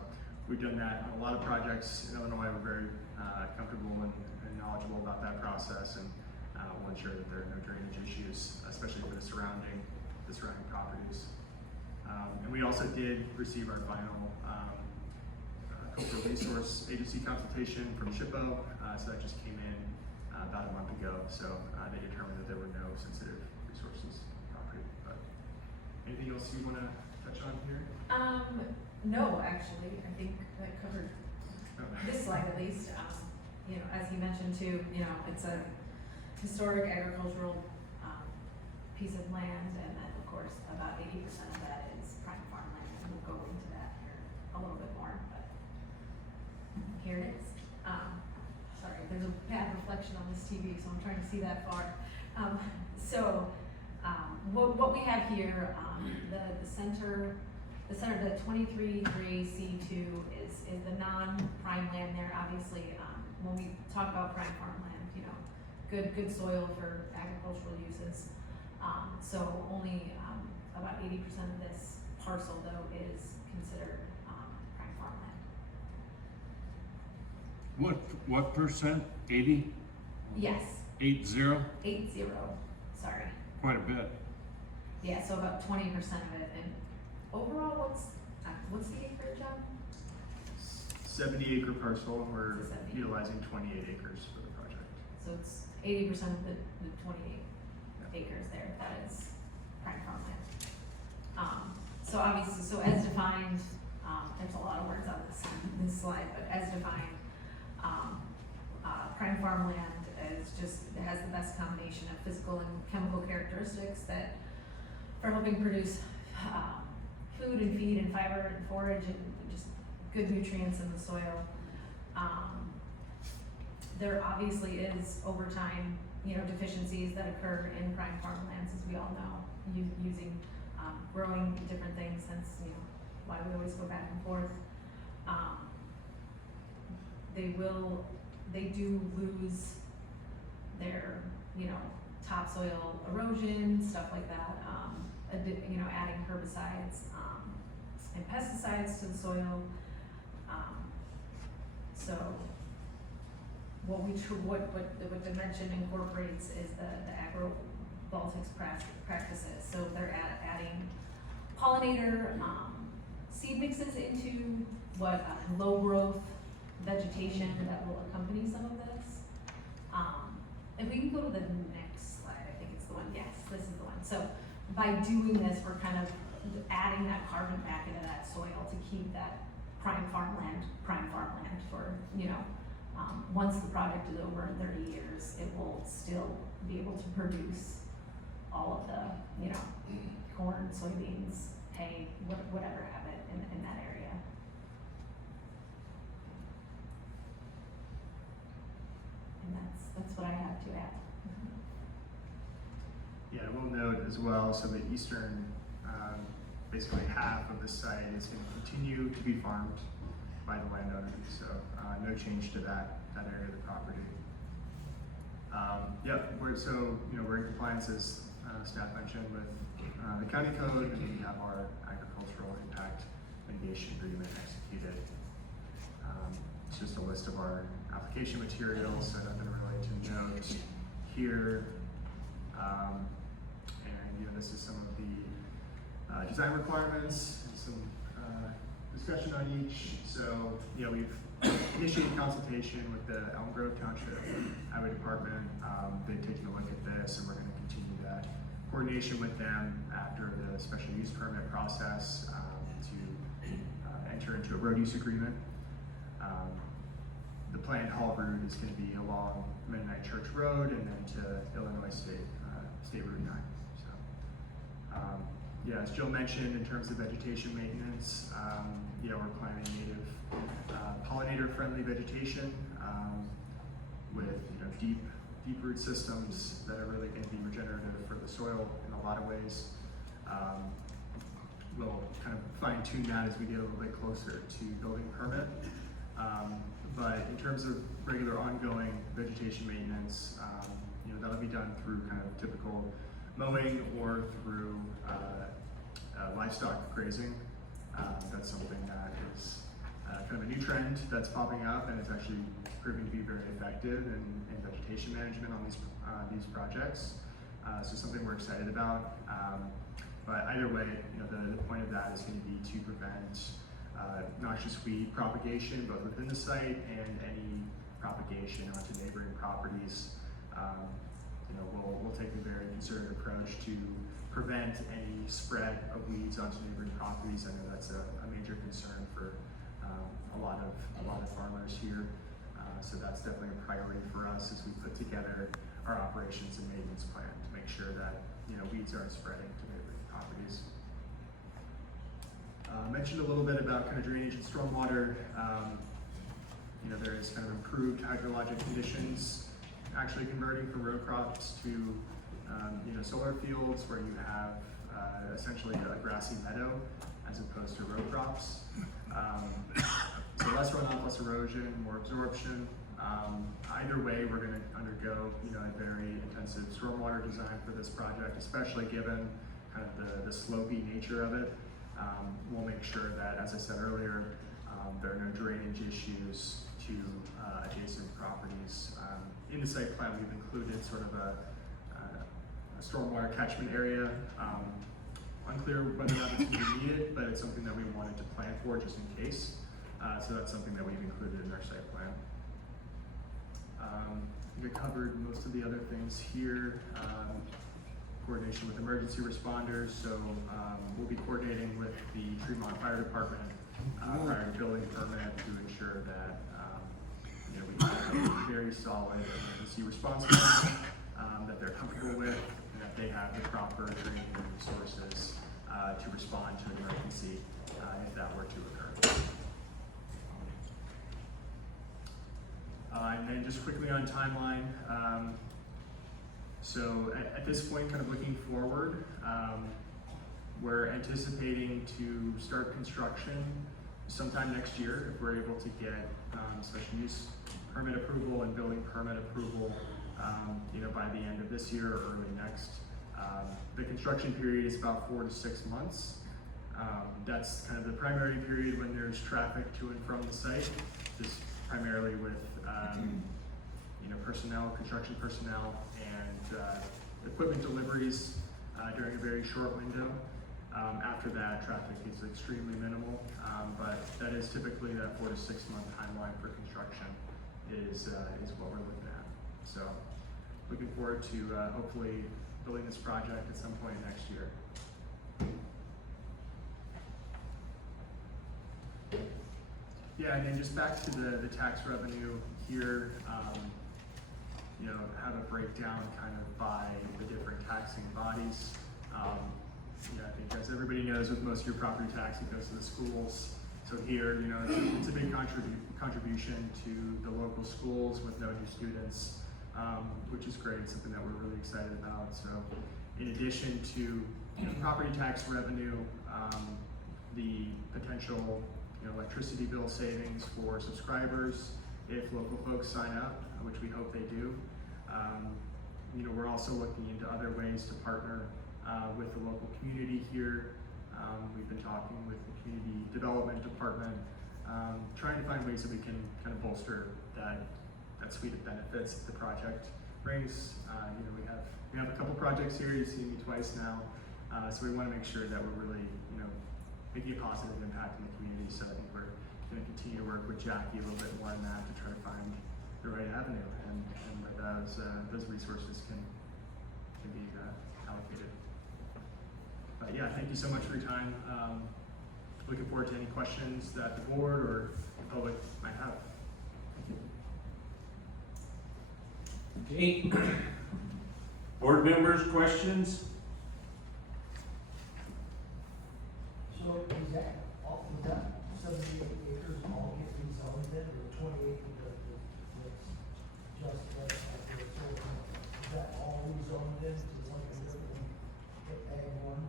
we've done that on a lot of projects in Illinois. We're very comfortable and knowledgeable about that process, and we'll ensure that there are no drainage issues, especially for the surrounding properties. And we also did receive our final cultural resource agency consultation from SHPO, so that just came in about a month ago. So they determined that there were no sensitive resources on the property. But anything else you want to touch on here? No, actually, I think that covered this slide at least. As he mentioned too, it's a historic agricultural piece of land, and then of course about 80% of that is prime farmland, and we'll go into that here a little bit more, but here it is. Sorry, there's a bad reflection on this TV, so I'm trying to see that far. What we have here, the center, the 23-3C2 is the non-prime land there. Obviously, when we talk about prime farmland, good soil for agricultural uses. So only about 80% of this parcel though is considered prime farmland. What percent? 80? Yes, 80? 80, sorry. Quite a bit. Yeah, so about 20% of it, and overall, what's the acreage on? 70-acre parcel, and we're 70. utilizing 28 acres for the project. So it's 80% of the 28. Yeah. acres there, that is prime farmland. So obviously, so as defined, there's a lot of words on this slide, but as defined, prime farmland is just, it has the best combination of physical and chemical characteristics that for helping produce, food and feed and fiber and forage and just good nutrients in the soil. There obviously is over time, deficiencies that occur in prime farmlands, as we all know, using, growing different things, hence, why we always go back and forth. They do lose their, topsoil erosion, stuff like that, adding herbicides, and pesticides to the soil. So what Dimension incorporates is the agro-voltaics practices. So they're adding pollinator, seed mixes into low growth vegetation that will accompany some of this. If we can go to the next slide, I think it's the one, yes, this is the one. So by doing this, we're kind of adding that carbon back into that soil to keep that prime farmland for, once the project is over in 30 years, it will still be able to produce all of the, corn, soybeans, hay, whatever have it in that area. And that's what I have to add. Yeah, I will note as well, so the eastern, basically half of the site is going to continue to be farmed by the landowner, so no change to that area of the property. We're in compliance, as staff mentioned, with the county code, and we have our agricultural impact mitigation agreement executed. It's just a list of our application materials, so nothing really to note here. This is some of the design requirements, and some discussion on each. So, we've initiated consultation with the Elm Grove Township Highway Department. They've taken a look at this, and we're going to continue that coordination with them after the special use permit process to enter into a road use agreement. The planned haul route is going to be along Mennonite Church Road and then to Illinois State Route 9. As Jill mentioned, in terms of vegetation maintenance, we're planting native pollinator-friendly vegetation with deep root systems that are really going to be regenerative for the soil in a lot of ways. We'll kind of fine-tune that as we get a little bit closer to building permit. But in terms of regular ongoing vegetation maintenance, that'll be done through kind of typical mowing or through livestock grazing. That's something that is kind of a new trend that's popping up, and it's actually proving to be very effective in vegetation management on these projects. So something we're excited about. But either way, the point of that is going to be to prevent noxious weed propagation both within the site and any propagation onto neighboring properties. We'll take a very concerted approach to prevent any spread of weeds onto neighboring properties. I know that's a major concern for a lot of farmers here. So that's definitely a priority for us as we put together our operations and maintenance plan to make sure that weeds aren't spreading to neighboring properties. Mentioned a little bit about kind of drainage and stormwater. There is kind of improved hydrologic conditions, actually converting from row crops to solar fields where you have essentially a grassy meadow as opposed to row crops. So less runoff, less erosion, more absorption. Either way, we're going to undergo a very intensive stormwater design for this project, especially given kind of the slopey nature of it. We'll make sure that, as I said earlier, there are no drainage issues to adjacent properties. In the site plan, we've included sort of a stormwater catchment area. Unclear whether or not it's going to be needed, but it's something that we wanted to plan for just in case. So that's something that we've included in our site plan. We covered most of the other things here. coordination with emergency responders, so we'll be coordinating with the Tremont Fire Department prior to building permit to ensure that we have a very solid emergency response plan that they're comfortable with, and that they have the proper training and resources to respond to an emergency if that were to occur. And then just quickly on timeline, so at this point, kind of looking forward, we're anticipating to start construction sometime next year if we're able to get special use permit approval and building permit approval, by the end of this year or early next. The construction period is about 4 to 6 months. That's kind of the primary period when there's traffic to and from the site, just primarily with personnel, construction personnel, and equipment deliveries during a very short window. After that, traffic is extremely minimal, but that is typically that 4 to 6 month timeline for construction is what we're looking at. So, looking forward to hopefully building this project at some point next year. Yeah, and then just back to the tax revenue here, have a breakdown kind of by the different taxing bodies. I think as everybody knows, with most of your property tax, it goes to the schools. So here, it's a big contribution to the local schools with no new students, which is great, something that we're really excited about. So in addition to property tax revenue, the potential electricity bill savings for subscribers if local folks sign up, which we hope they do. We're also looking into other ways to partner with the local community here. We've been talking with the community development department, trying to find ways that we can kind of bolster that suite of benefits the project brings. We have a couple projects here. You've seen me twice now, so we want to make sure that we're really making a positive impact in the community. So I think we're going to continue to work with Jackie a little bit more on that to try to find the right avenue and where those resources can be allocated. But yeah, thank you so much for your time. Looking forward to any questions that the board or the public might have. Okay. Board members, questions? So is that 78 acres all get rezoned then, or 28 that's just that, is that all rezoned then to like a different ag one?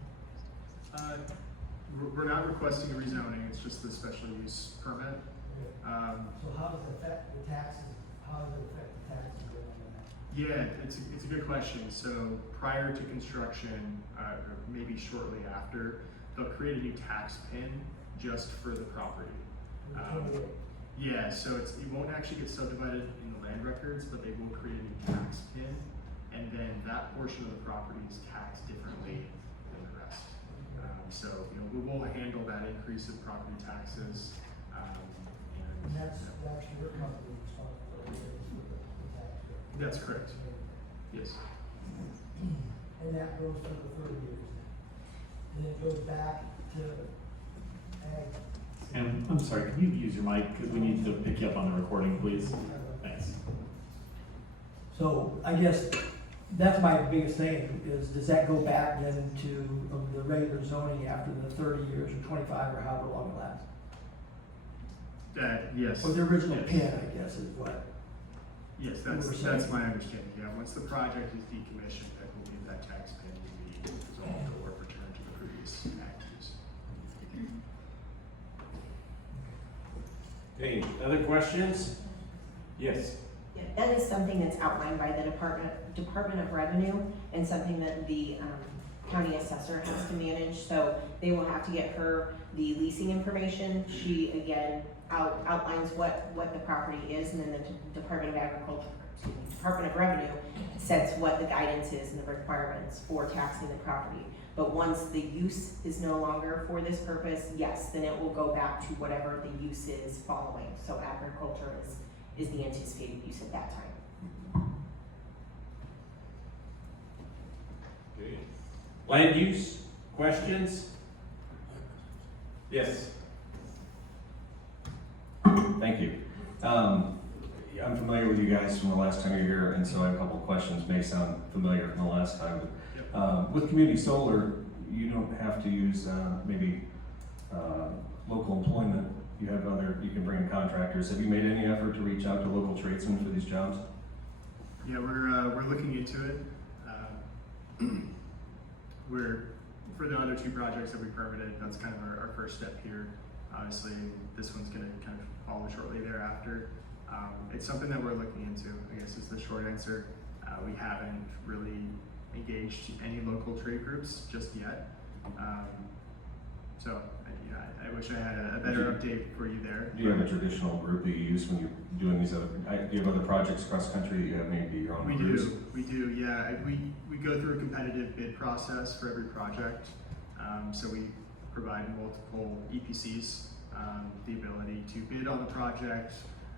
We're not requesting a rezoning, it's just the special use permit. So how does it affect the taxes, how does it affect the taxes going on that? Yeah, it's a good question. So prior to construction, or maybe shortly after, they'll create a new tax pin just for the property. Yeah, so it won't actually get subdivided in the land records, but they will create a new tax pin, and then that portion of the property is taxed differently than the rest. So we will handle that increase in property taxes. And that's your company responsibility for the tax rate? That's correct. Yes. And that goes for the 30 years. And it goes back to ag. And I'm sorry, can you use your mic, because we need to pick you up on the recording, please? Thanks. So I guess that's my biggest thing, is does that go back then to the regular zoning after the 30 years or 25 or however long it lasts? Yes. Or the original Yes. pin, I guess, is what? Yes, that's my understanding. Yeah, once the project is decommissioned, that will be that tax pin will be dissolved or returned to the previous tax use. Okay, other questions? Yes. Yeah, that is something that's outlined by the Department of Revenue and something that the county assessor has to manage. So they will have to get her the leasing information. She again outlines what the property is, and then the Department of Revenue sets what the guidance is and the requirements for taxing the property. But once the use is no longer for this purpose, yes, then it will go back to whatever the use is following. So agriculture is the anticipated use at that time. Okay. Land use, questions? Yes. Thank you. I'm familiar with you guys from the last time you were here, and so I have a couple of questions, may sound familiar from the last time. But, with community solar, you don't have to use, local employment. You can bring in contractors. Have you made any effort to reach out to local tradesmen for these jobs? Yeah, we're looking into it. For the other two projects that we permitted, that's kind of our first step here. Obviously, this one's gonna kind of follow shortly thereafter. It's something that we're looking into, I guess is the short answer. We haven't really engaged any local trade groups just yet. I wish I had a better update for you there. Do you have a traditional group that you use when you're doing these other, do you have other projects across the country that you have maybe your own crews? We do, yeah. We go through a competitive bid process for every project. So we provide multiple EPCs the ability to bid on the project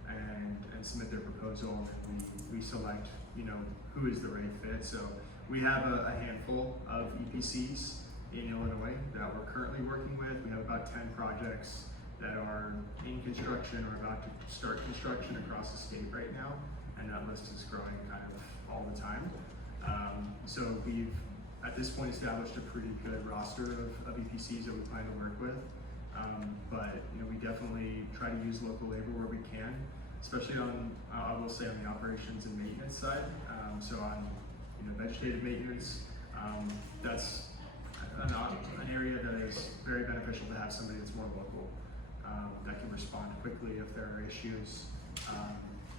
and submit their proposal. And we select, who is the right fit. So we have a handful of EPCs in Illinois that we're currently working with. We have about 10 projects that are in construction or about to start construction across the state right now, and that list is growing kind of all the time. So we've, at this point, established a pretty good roster of EPCs that we plan to work with. But we definitely try to use local labor where we can, especially on, I will say, on the operations and maintenance side. So on vegetative maintenance, that's an area that is very beneficial to have somebody that's more local, that can respond quickly if there are issues.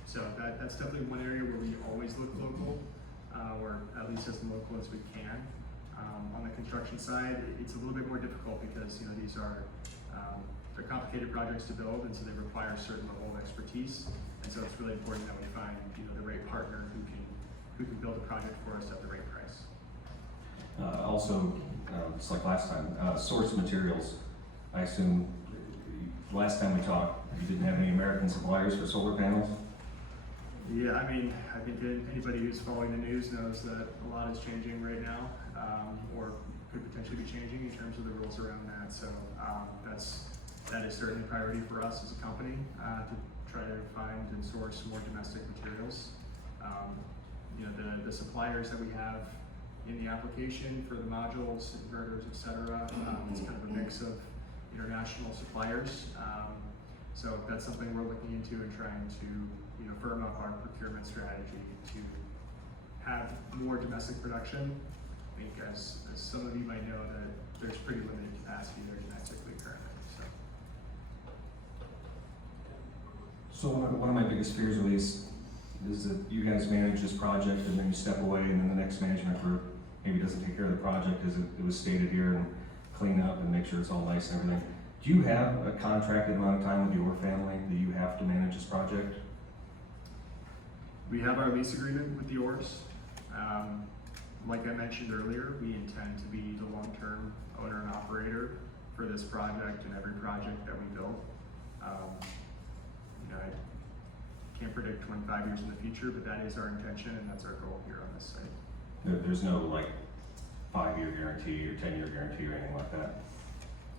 So that's definitely one area where we always look local, or at least as local as we can. On the construction side, it's a little bit more difficult because these are they're complicated projects to build, and so they require a certain level of expertise. And so it's really important that we find the right partner who can build a project for us at the right price. Also, just like last time, source materials. I assume last time we talked, you didn't have any American suppliers for solar panels? Yeah, I mean, I think anybody who's following the news knows that a lot is changing right now, or could potentially be changing in terms of the rules around that. So that is certainly a priority for us as a company to try to find and source more domestic materials. The suppliers that we have in the application for the modules, inverters, etc. It's kind of a mix of international suppliers. So that's something we're looking into and trying to firm up our procurement strategy to have more domestic production. I think as some of you might know that there's pretty limited capacity there domestically currently. So one of my biggest fears, at least, is that you guys manage this project and then you step away, and then the next management group maybe doesn't take care of the project as it was stated here, and clean up and make sure it's all nice and everything. Do you have a contracted amount of time with your family that you have to manage this project? We have our lease agreement with the ORS. Like I mentioned earlier, we intend to be the long-term owner and operator for this project and every project that we build. I can't predict 25 years in the future, but that is our intention and that's our goal here on this site. There's no 5-year guarantee or 10-year guarantee or anything like that?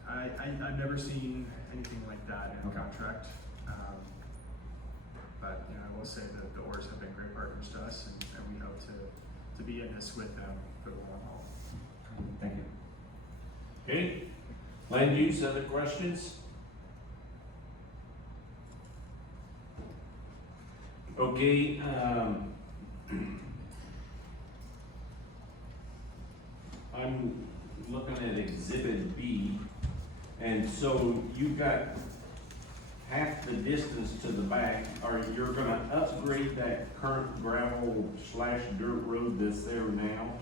I've never seen anything like that in a contract. But I will say that the ORS have been great partners to us, and we hope to be in this with them for the long haul. Thank you. Okay, land use, other questions? Okay, I'm looking at Exhibit B, and so you've got half the distance to the back. You're gonna upgrade that current gravel/dirt road that's there now?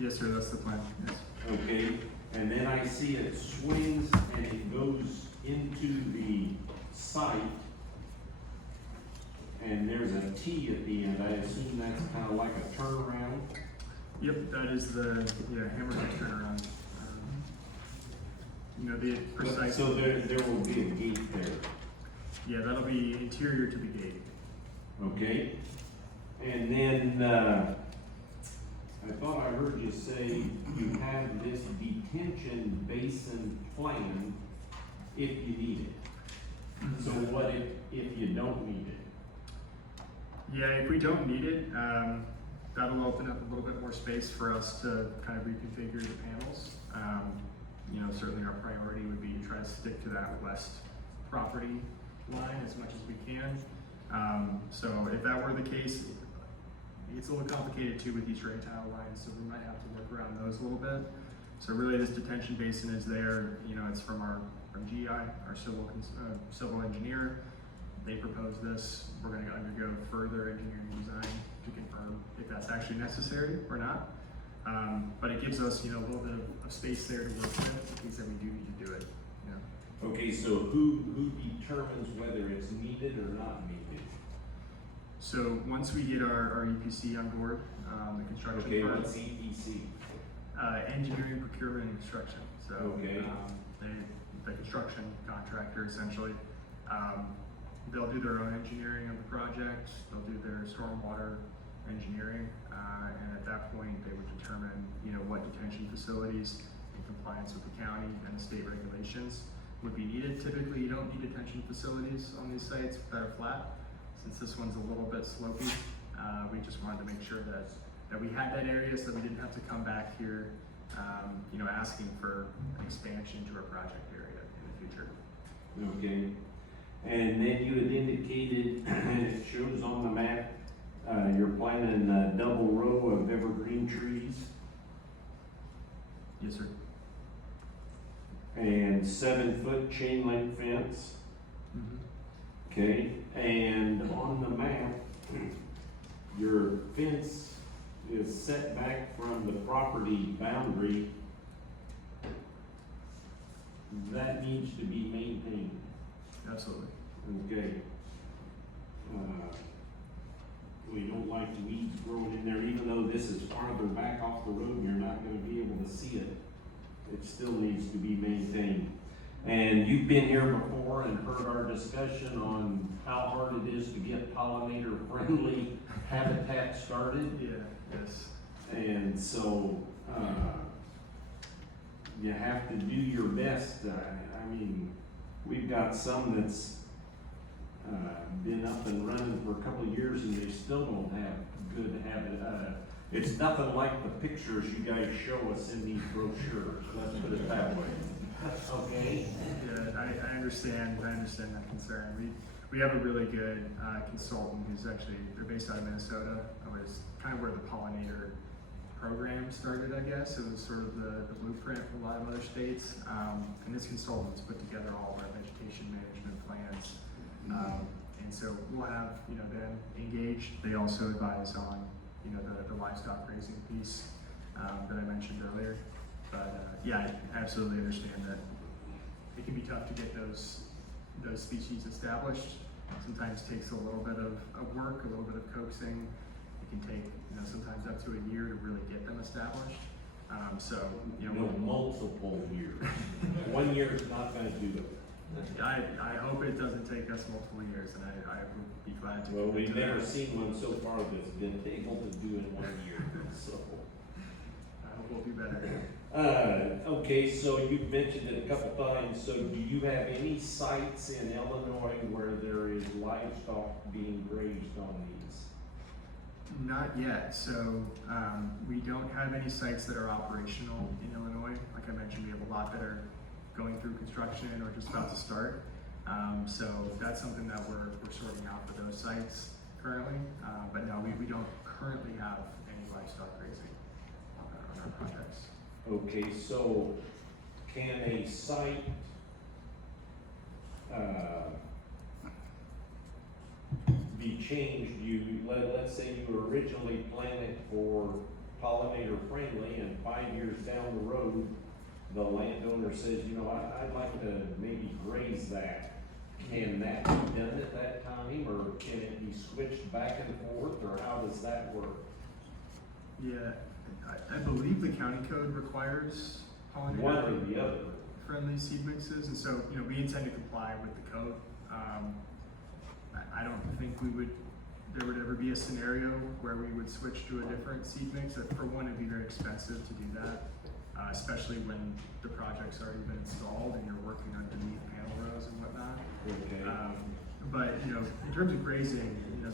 Yes, sir, that's the plan. Yes. Okay, and then I see it swings and it goes into the site, and there's a T at the end. I assume that's kind of like a turnaround? Yep, that is the hammerhead turnaround. The precise. So there will be a gate there? Yeah, that'll be interior to the gate. Okay, and then, I thought I heard you say you have this detention basin plan if you need it. So what if you don't need it? Yeah, if we don't need it, that'll open up a little bit more space for us to kind of reconfigure the panels. You know, certainly our priority would be to try to stick to that west property line as much as we can. So if that were the case, it's a little complicated too with these rain tile lines, so we might have to work around those a little bit. So really this detention basin is there, you know, it's from GI, our civil engineer. They proposed this. We're gonna undergo further engineering design to confirm if that's actually necessary or not. But it gives us, you know, a little bit of space there to work with in case that we do need to do it, you know. Okay, so who determines whether it's needed or not needed? So once we get our EPC on board, the construction Okay, firm, what's EPC? engineering, procurement, and construction. So Okay. the construction contractor essentially, they'll do their own engineering of the project. They'll do their stormwater engineering, and at that point, they would determine, you know, what detention facilities in compliance with the county and the state regulations would be needed. Typically, you don't need detention facilities on these sites that are flat. Since this one's a little bit slopey, we just wanted to make sure that we had that area so that we didn't have to come back here, you know, asking for an expansion to our project area in the future. Okay, and then you had indicated, and it shows on the map, you're planting a double row of evergreen trees Yes, sir. and 7-foot chain link fence. Okay, and on the map, your fence is set back from the property boundary. That needs to be maintained. Absolutely. Okay. We don't like weeds growing in there, even though this is farther back off the road, you're not gonna be able to see it. It still needs to be maintained. And you've been here before and heard our discussion on how hard it is to get pollinator-friendly habitat started. Yeah, yes. And so, you have to do your best. I mean, we've got some that's been up and running for a couple of years and they still don't have good habitat. It's nothing like the pictures you guys show us in these brochures, let's put it that way. Okay? Yeah, I understand that concern. We have a really good consultant who's actually, they're based out of Minnesota. It was kind of where the pollinator program started, I guess. It was sort of the blueprint for a lot of other states. And this consultant's put together all of our vegetation management plans. And so we'll have, you know, them engaged. They also advise on, you know, the livestock grazing piece that I mentioned earlier. But yeah, I absolutely understand that it can be tough to get those species established. Sometimes takes a little bit of work, a little bit of coaxing. It can take, you know, sometimes up to a year to really get them established. So, you know, Multiple years. 1 year is not gonna do it. I hope it doesn't take us multiple years, and I would be glad to. Well, we've commit to never that. seen one so far that's been able to do in 1 year, so. I hope we'll do better. Okay, so you've mentioned it a couple times, so do you have any sites in Illinois where there is livestock being grazed on these? Not yet. So we don't have any sites that are operational in Illinois. Like I mentioned, we have a lot that are going through construction or just about to start. So that's something that we're sorting out for those sites currently. But no, we don't currently have any livestock grazing on our projects. Okay, so can a site, be changed? Let's say you originally planned it for pollinator friendly and 5 years down the road, the landowner says, you know, I'd like to maybe graze that. Can that be done at that time, or can it be switched back and forth, or how does that work? Yeah, I believe the county code requires pollinator One or the other. friendly seed mixes, and so, you know, we intend to comply with the code. I don't think we would there would ever be a scenario where we would switch to a different seed mix. For one, it'd be very expensive to do that, especially when the project's already been installed and you're working underneath panel rows and whatnot. Okay. But, you know, in terms of grazing, you know,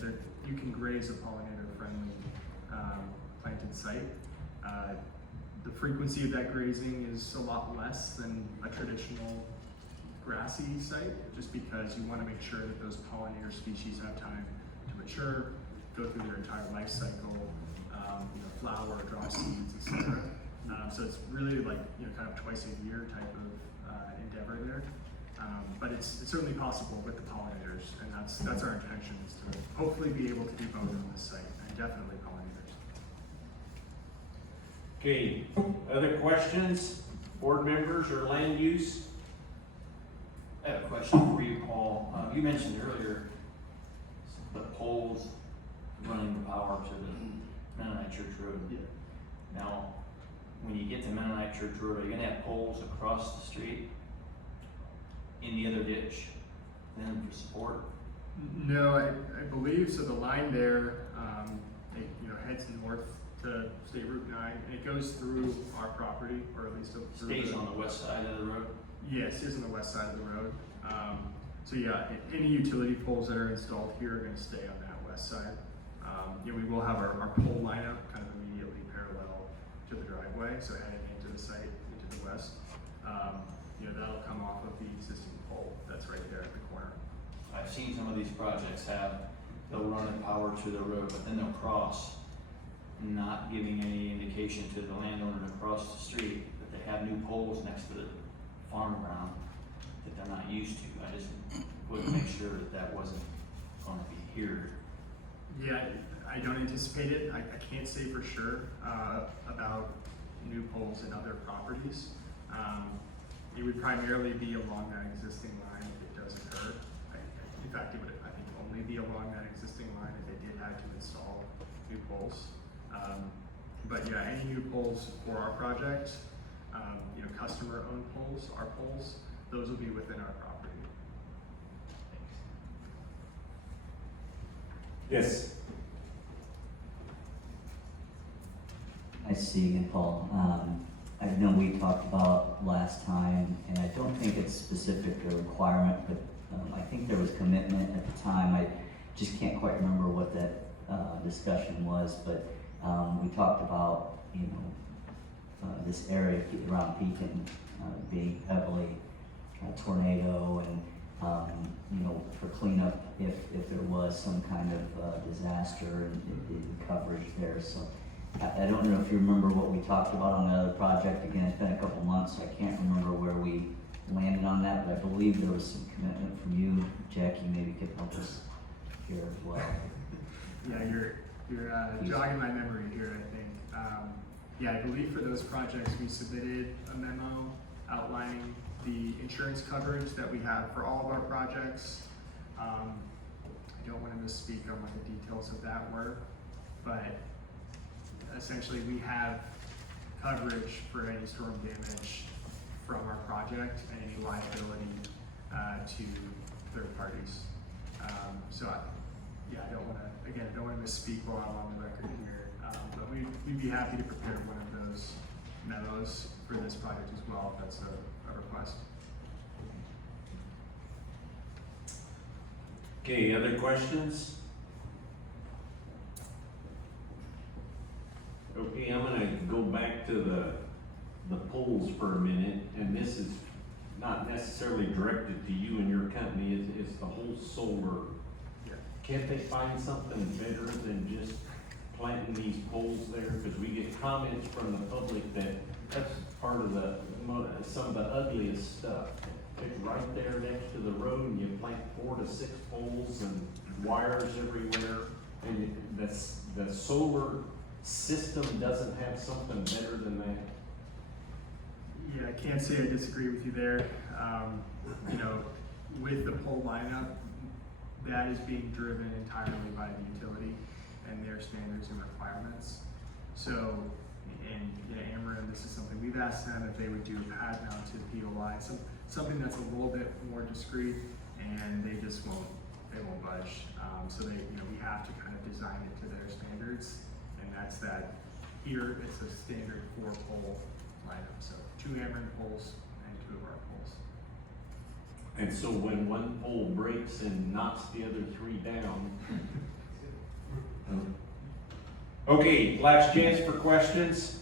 you can graze a pollinator-friendly planted site. The frequency of that grazing is a lot less than a traditional grassy site, just because you want to make sure that those pollinator species have time to mature, go through their entire life cycle, you know, flower, draw seeds, etc. So it's really like, you know, kind of twice a year type of endeavor there. But it's certainly possible with the pollinators, and that's our intention, is to hopefully be able to do both on this site, and definitely pollinators. Okay, other questions, board members or land use? I have a question for you, Paul. You mentioned earlier the poles running the power to the Mennonite Church Road. Yeah. Now, when you get to Mennonite Church Road, are you gonna have poles across the street in the other ditch then for support? No, I believe, so the line there, it, you know, heads north to State Route 9, and it goes through our property, or at least through Stays on the west side of the road? Yes, it is on the west side of the road. So yeah, any utility poles that are installed here are gonna stay on that west side. You know, we will have our pole lineup kind of immediately parallel to the driveway, so heading into the site, into the west. You know, that'll come off of the existing pole that's right there at the corner. I've seen some of these projects they'll run the power to the road, but then they'll cross, not giving any indication to the landowner to cross the street, that they have new poles next to the farm ground that they're not used to. I just would make sure that wasn't gonna be here. Yeah, I don't anticipate it. I can't say for sure about new poles in other properties. It would primarily be along that existing line if it does occur. In fact, it would, I think, only be along that existing line if they did have to install new poles. But yeah, any new poles for our project, you know, customer-owned poles, our poles, those will be within our property. Yes. Nice to see you again, Paul. I know we talked about last time, and I don't think it's specific or requirement, but I think there was commitment at the time. I just can't quite remember what that discussion was, but we talked about, you know, this area around Pekin being heavily tornado, and you know, for cleanup if there was some kind of disaster, and the coverage there. So I don't know if you remember what we talked about on the other project. Again, it's been a couple months, so I can't remember where we landed on that, but I believe there was some commitment from you. Jackie maybe could help us here as well. Yeah, you're jogging my memory here, I think. Yeah, I believe for those projects, we submitted a memo outlining the insurance coverage that we have for all of our projects. I don't want to misspeak on what the details of that were, but essentially we have coverage for any storm damage from our project and any liability to third parties. So yeah, I don't want to misspeak while I'm on the record here, but we'd be happy to prepare one of those memos for this project as well, if that's a request. Okay, other questions? Okay, I'm gonna go back to the polls for a minute, and this is not necessarily directed to you and your company, it's the whole solar. Yeah. Can't they find something better than just planting these poles there? Cause we get comments from the public that that's part of some of the ugliest stuff. It's right there next to the road, and you plant 4 to 6 poles and wires everywhere, and the solar system doesn't have something better than that. Yeah, I can't say I disagree with you there. You know, with the pole lineup, that is being driven entirely by the utility and their standards and requirements. So, and you know, Ameren, this is something we've asked them if they would do pad mounted POI, something that's a little bit more discreet, and they just won't they won't budge. So they, we have to kind of design it to their standards, and that's that. Here, it's a standard 4-pole lineup, so 2 hammering poles and 2 of our poles. And so when one pole breaks and knocks the other 3 down. Okay, last chance for questions.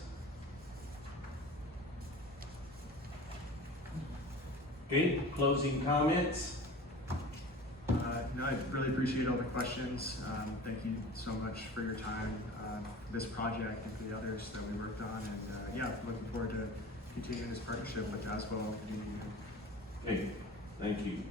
Okay, closing comments. No, I really appreciate all the questions. Thank you so much for your time, for this project and for the others that we worked on. And yeah, looking forward to continuing this partnership with Aswell Community. Okay, thank you.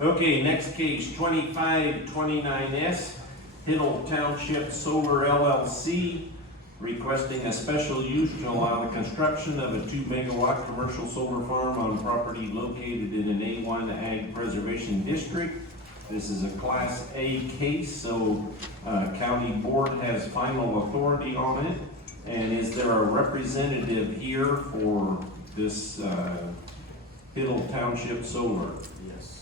Okay, next case, 2529S, Hiddle Township Solar LLC, requesting a special use to allow the construction of a 2-megawatt commercial solar farm on property located in an A1 Ag Preservation District. This is a Class A case, so County Board has final authority on it. And is there a representative here for this Hiddle Township Solar? Yes.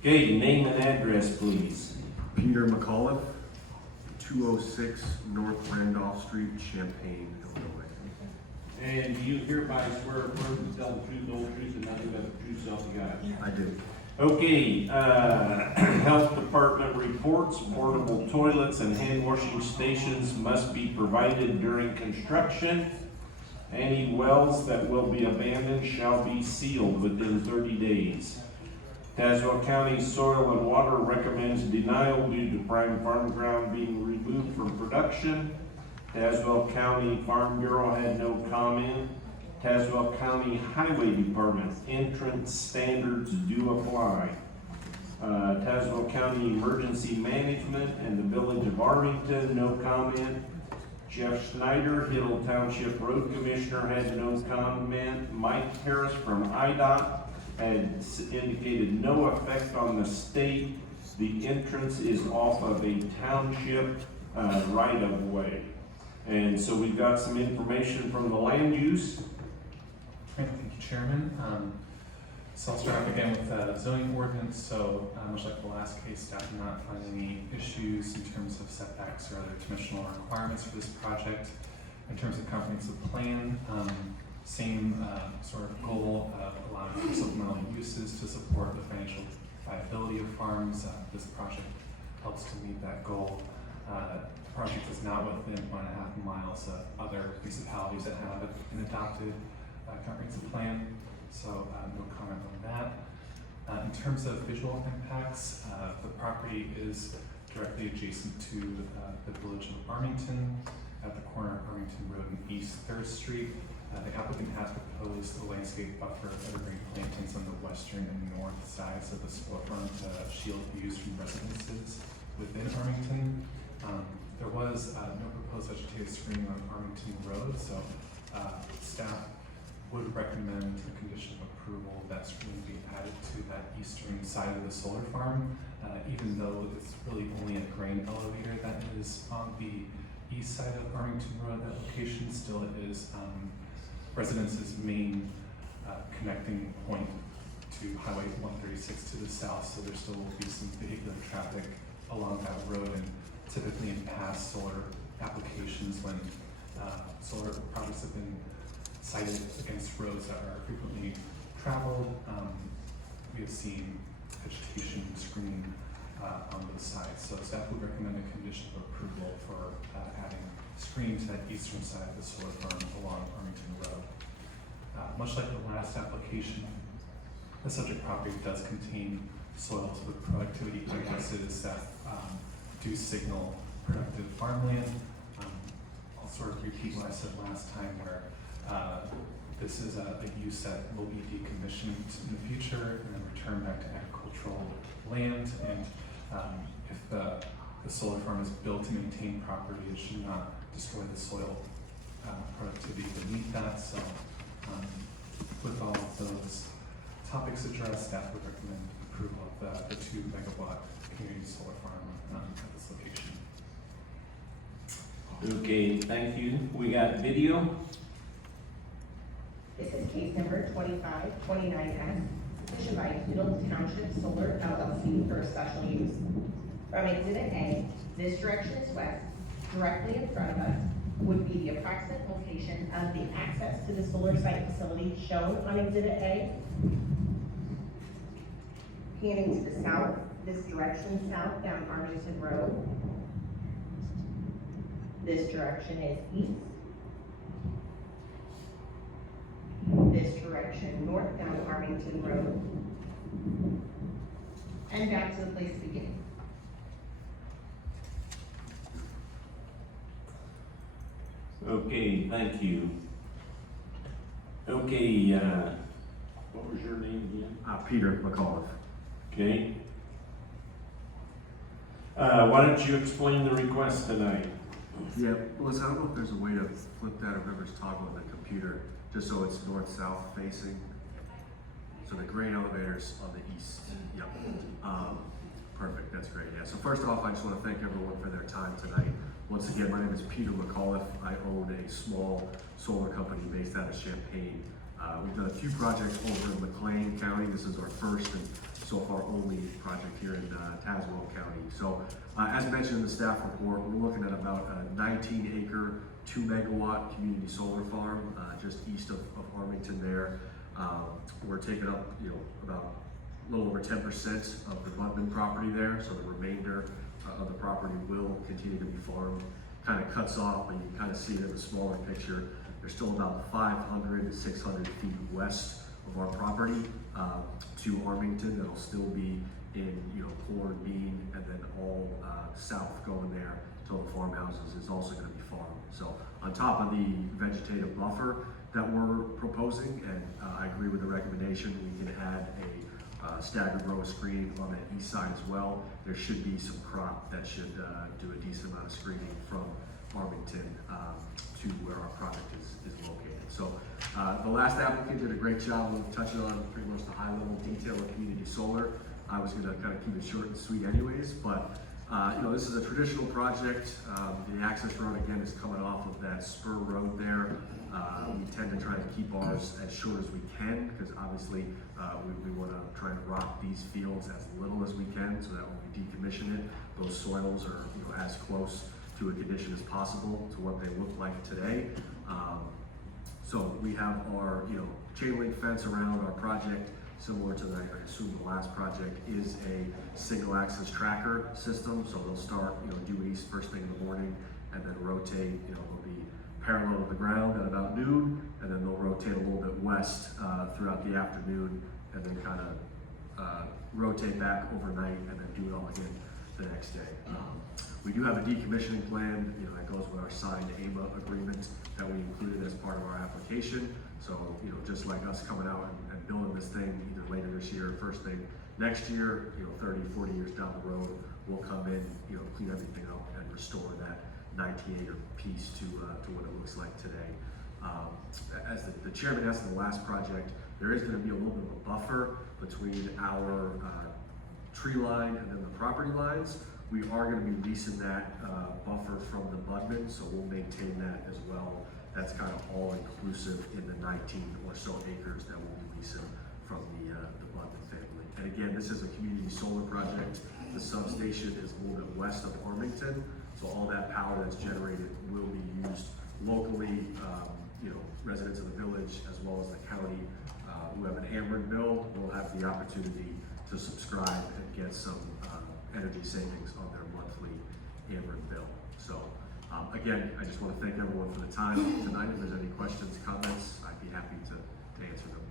Okay, name and address, please. Peter McAuliffe, 206 North Randolph Street, Champaign, Illinois. And do you hereby swear or affirm to tell the truth, the whole truth, and nothing but the true self you got? I do. Okay, Health Department reports, portable toilets and hand washing stations must be provided during construction. Any wells that will be abandoned shall be sealed within 30 days. Tazewell County Soil and Water recommends denial due to prime farm ground being removed from production. Tazewell County Farm Bureau had no comment. Tazewell County Highway Department entrance standards do apply. Tazewell County Emergency Management and the Village of Arlington, no comment. Jeff Schneider, Hiddle Township Road Commissioner, had no comment. Mike Harris from IDOT had indicated no effect on the state. The entrance is off of a township right of way. And so we've got some information from the land use. Great, thank you, Chairman. So I'll start off again with the zoning ordinance. So much like the last case, staff did not find any issues in terms of setbacks or other dimensional requirements for this project. In terms of comprehensive plan, same sort of goal of allowing for supplemental uses to support the financial viability of farms. This project helps to meet that goal. The project is not within 1.5 miles of other municipalities that have an adopted comprehensive plan, so no comment on that. In terms of visual impacts, the property is directly adjacent to the village of Armington at the corner of Armington Road and East 3rd Street. The applicant has proposed a landscape buffer of evergreen plantings on the western and north sides of the solar farm to shield views from residences within Armington. There was no proposed vegetative screening on Armington Road, so staff would recommend the condition of approval that screening be added to that eastern side of the solar farm, even though it's really only a grain elevator that is on the east side of Armington Road. That location still is residence's main connecting point to Highway 136 to the south, so there still will be some vehicular traffic along that road, and typically in past solar applications when solar projects have been cited against roads that are frequently traveled, we have seen vegetation screening on those sides. So staff would recommend a condition of approval for adding screening to that eastern side of the solar farm along Armington Road. Much like the last application, the subject property does contain soils with productivity indexes that do signal productive farmland. I'll sort of repeat what I said last time, where this is a use that will be decommissioned in the future and then returned back to agricultural land. And if the solar farm is built to maintain property, it should not destroy the soil productivity beneath that. So with all of those topics addressed, staff would recommend approval of the 2 megawatt community solar farm at this location. Okay, thank you. We got video. This is case number 2529S, petition by Middle Township Solar LLC for a special use. From Exhibit A, this direction is west. Directly in front of us would be the approximate location of the access to the solar site facility shown on Exhibit A. Panning to the south, this direction south down Armington Road. This direction is east. This direction north down Armington Road. And back to the place to begin. Okay, thank you. Okay, what was your name again? Peter McAuliffe. Okay. Why don't you explain the request tonight? Yeah, Melissa, I don't know if there's a way to flip that or whoever's toggling the computer, just so it's north-south facing. So the grain elevator's on the east. Yep. Perfect, that's great, yeah. So first off, I just want to thank everyone for their time tonight. Once again, my name is Peter McAuliffe. I own a small solar company based out of Champaign. We've done a few projects over in McLean County. This is our first and so far only project here in Tazewell County. So as mentioned in the staff report, we're looking at about a 19-acre, 2 megawatt community solar farm just east of Armington there. We're taking up, about a little over 10% of the Budman property there, so the remainder of the property will continue to be farmed. Kind of cuts off, but you can kind of see it in the smaller picture. There's still about 500 to 600 feet west of our property to Armington. That'll still be in, corn, bean, and then all south going there till the farmhouses is also going to be farmed. So on top of the vegetative buffer that we're proposing, and I agree with the recommendation, we can add a staggered row screening on the east side as well. There should be some crop that should do a decent amount of screening from Armington to where our project is located. So the last applicant did a great job of touching on pretty much the high level detail of community solar. I was gonna kind of keep it short and sweet anyways, but this is a traditional project. The access road again is coming off of that spur road there. We tend to try to keep ours as short as we can because obviously we want to try and rock these fields as little as we can so that when we decommission it, those soils are as close to a condition as possible to what they look like today. So we have our chain link fence around our project, similar to I assume the last project is a single axis tracker system. So they'll start due east first thing in the morning and then rotate. They'll be parallel to the ground at about noon, and then they'll rotate a little bit west throughout the afternoon, and then kind of rotate back overnight, and then do it all again the next day. We do have a decommissioning plan, that goes with our signed AMA agreement that we included as part of our application. So, just like us coming out and building this thing either later this year or first thing next year, 30, 40 years down the road, we'll come in, clean everything up and restore that 19-acre piece to what it looks like today. As the chairman asked in the last project, there is going to be a little bit of a buffer between our tree line and then the property lines. We are going to be leasing that buffer from the Budman, so we'll maintain that as well. That's kind of all inclusive in the 19 or so acres that we'll be leasing from the Budman family. And again, this is a community solar project. The substation is a little bit west of Armington. So all that power that's generated will be used locally, residents of the village as well as the county who have an Ameren bill will have the opportunity to subscribe and get some energy savings on their monthly Ameren bill. So again, I just want to thank everyone for the time tonight. If there's any questions, comments, I'd be happy to answer them.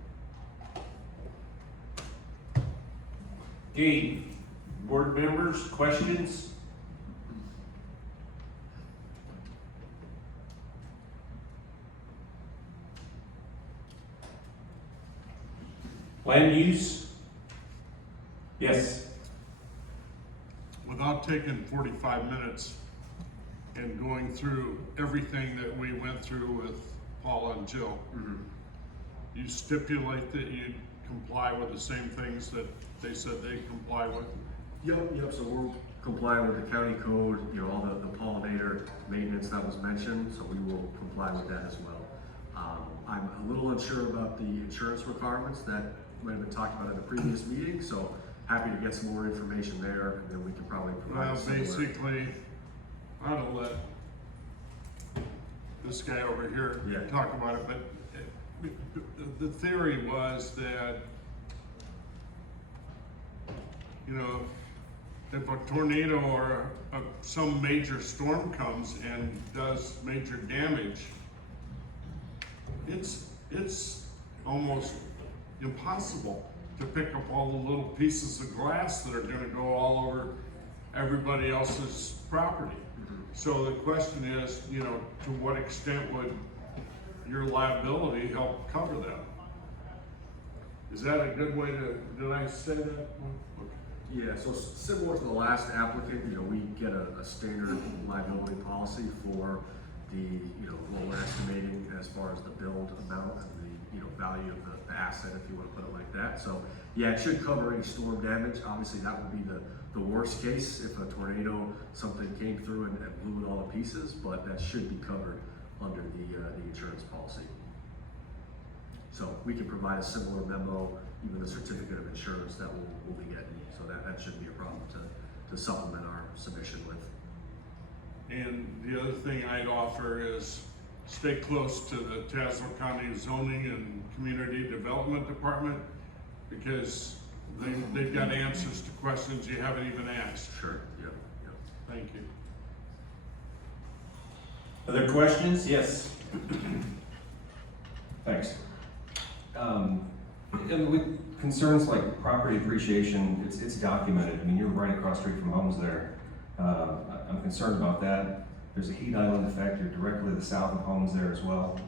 Okay, board members, questions? Land use? Yes. Without taking 45 minutes and going through everything that we went through with Paula and Jill, you stipulate that you comply with the same things that they said they comply with? Yep, so we're complying with the county code, you know, all the pollinator maintenance that was mentioned, so we will comply with that as well. I'm a little unsure about the insurance requirements that might have been talked about in the previous meeting, so happy to get some more information there, and then we can probably provide Well, similar. basically, I don't let this guy over here Yeah. talk about it, but the theory was that, you know, if a tornado or some major storm comes and does major damage, it's almost impossible to pick up all the little pieces of glass that are gonna go all over everybody else's property. So the question is, you know, to what extent would your liability help cover that? Is that a good way to, did I say that? Okay. Yeah, so similar to the last applicant, you know, we get a standard liability policy for the, you know, what we're estimating as far as the build amount and the, you know, value of the asset, if you want to put it like that. So, yeah, it should cover any storm damage. Obviously, that would be the worst case if a tornado, something came through and blew it all to pieces, but that should be covered under the insurance policy. So we can provide a similar memo, even the certificate of insurance that we'll be getting. So that shouldn't be a problem to supplement our submission with. And the other thing I'd offer is stay close to the Tazewell County Zoning and Community Development Department, because they've got answers to questions you haven't even asked. Sure, yep. Thank you. Other questions? Yes. Thanks. And with concerns like property appreciation, it's documented. I mean, you're right across the street from homes there. I'm concerned about that. There's a heat island effect. You're directly to the south of homes there as well.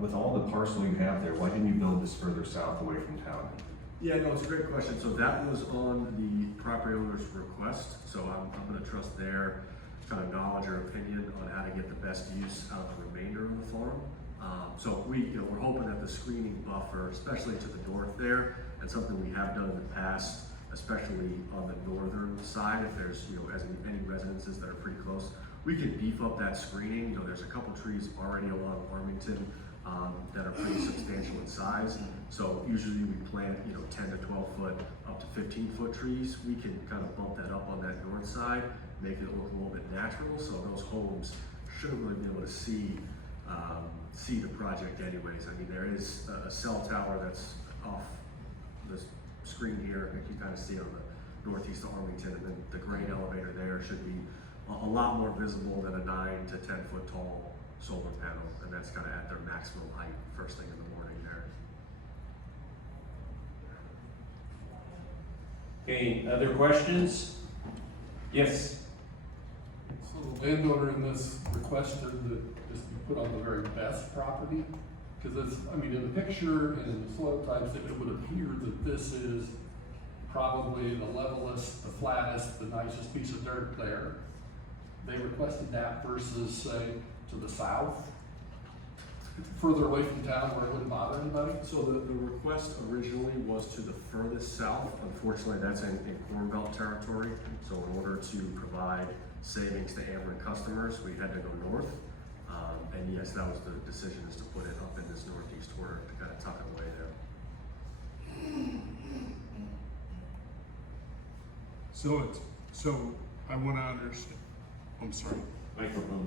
With all the parcel you have there, why didn't you build this further south away from town? Yeah, no, it's a great question. So that was on the property owner's request. So I'm gonna trust their kind of knowledge or opinion on how to get the best use out of the remainder of the farm. So we're hoping that the screening buffer, especially to the north there, and something we have done in the past, especially on the northern side, if there's, any residences that are pretty close, we can beef up that screening. There's a couple trees already along Armington that are pretty substantial in size. So usually we plant, 10 to 12 foot up to 15-foot trees. We can kind of bump that up on that north side, make it look a little bit natural. So those homes should really be able to see the project anyways. I mean, there is a cell tower that's off this screen here. I think you kind of see it on the northeast of Arlington, and then the grain elevator there should be a lot more visible than a 9 to 10 foot tall solar panel, and that's kind of at their maximum height first thing in the morning there. Okay, other questions? Yes. So the landowner in this requested that this be put on the very best property? Because in the picture and in the soil types, it would appear that this is probably the levelest, the flattest, the nicest piece of dirt there. They requested that versus, say, to the south, further away from town where it wouldn't bother anybody? So the request originally was to the furthest south. Unfortunately, that's in Corn Belt territory. So in order to provide savings to Ameren customers, we had to go north. And yes, that was the decision, is to put it up in this northeast corner to kind of tuck it away there. So I want to understand. I'm sorry. Microphone.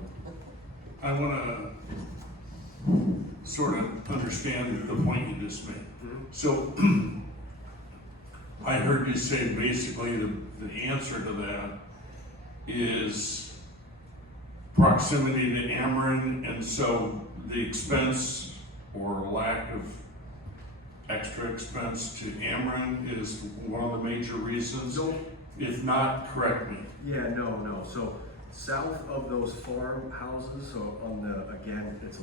I want to sort of understand the point you just made. So I heard you say basically the answer to that is proximity to Ameren, and so the expense or lack of extra expense to Ameren is one of the major reasons? No. If not, correct me. Yeah, no. So south of those farmhouses, so again, it's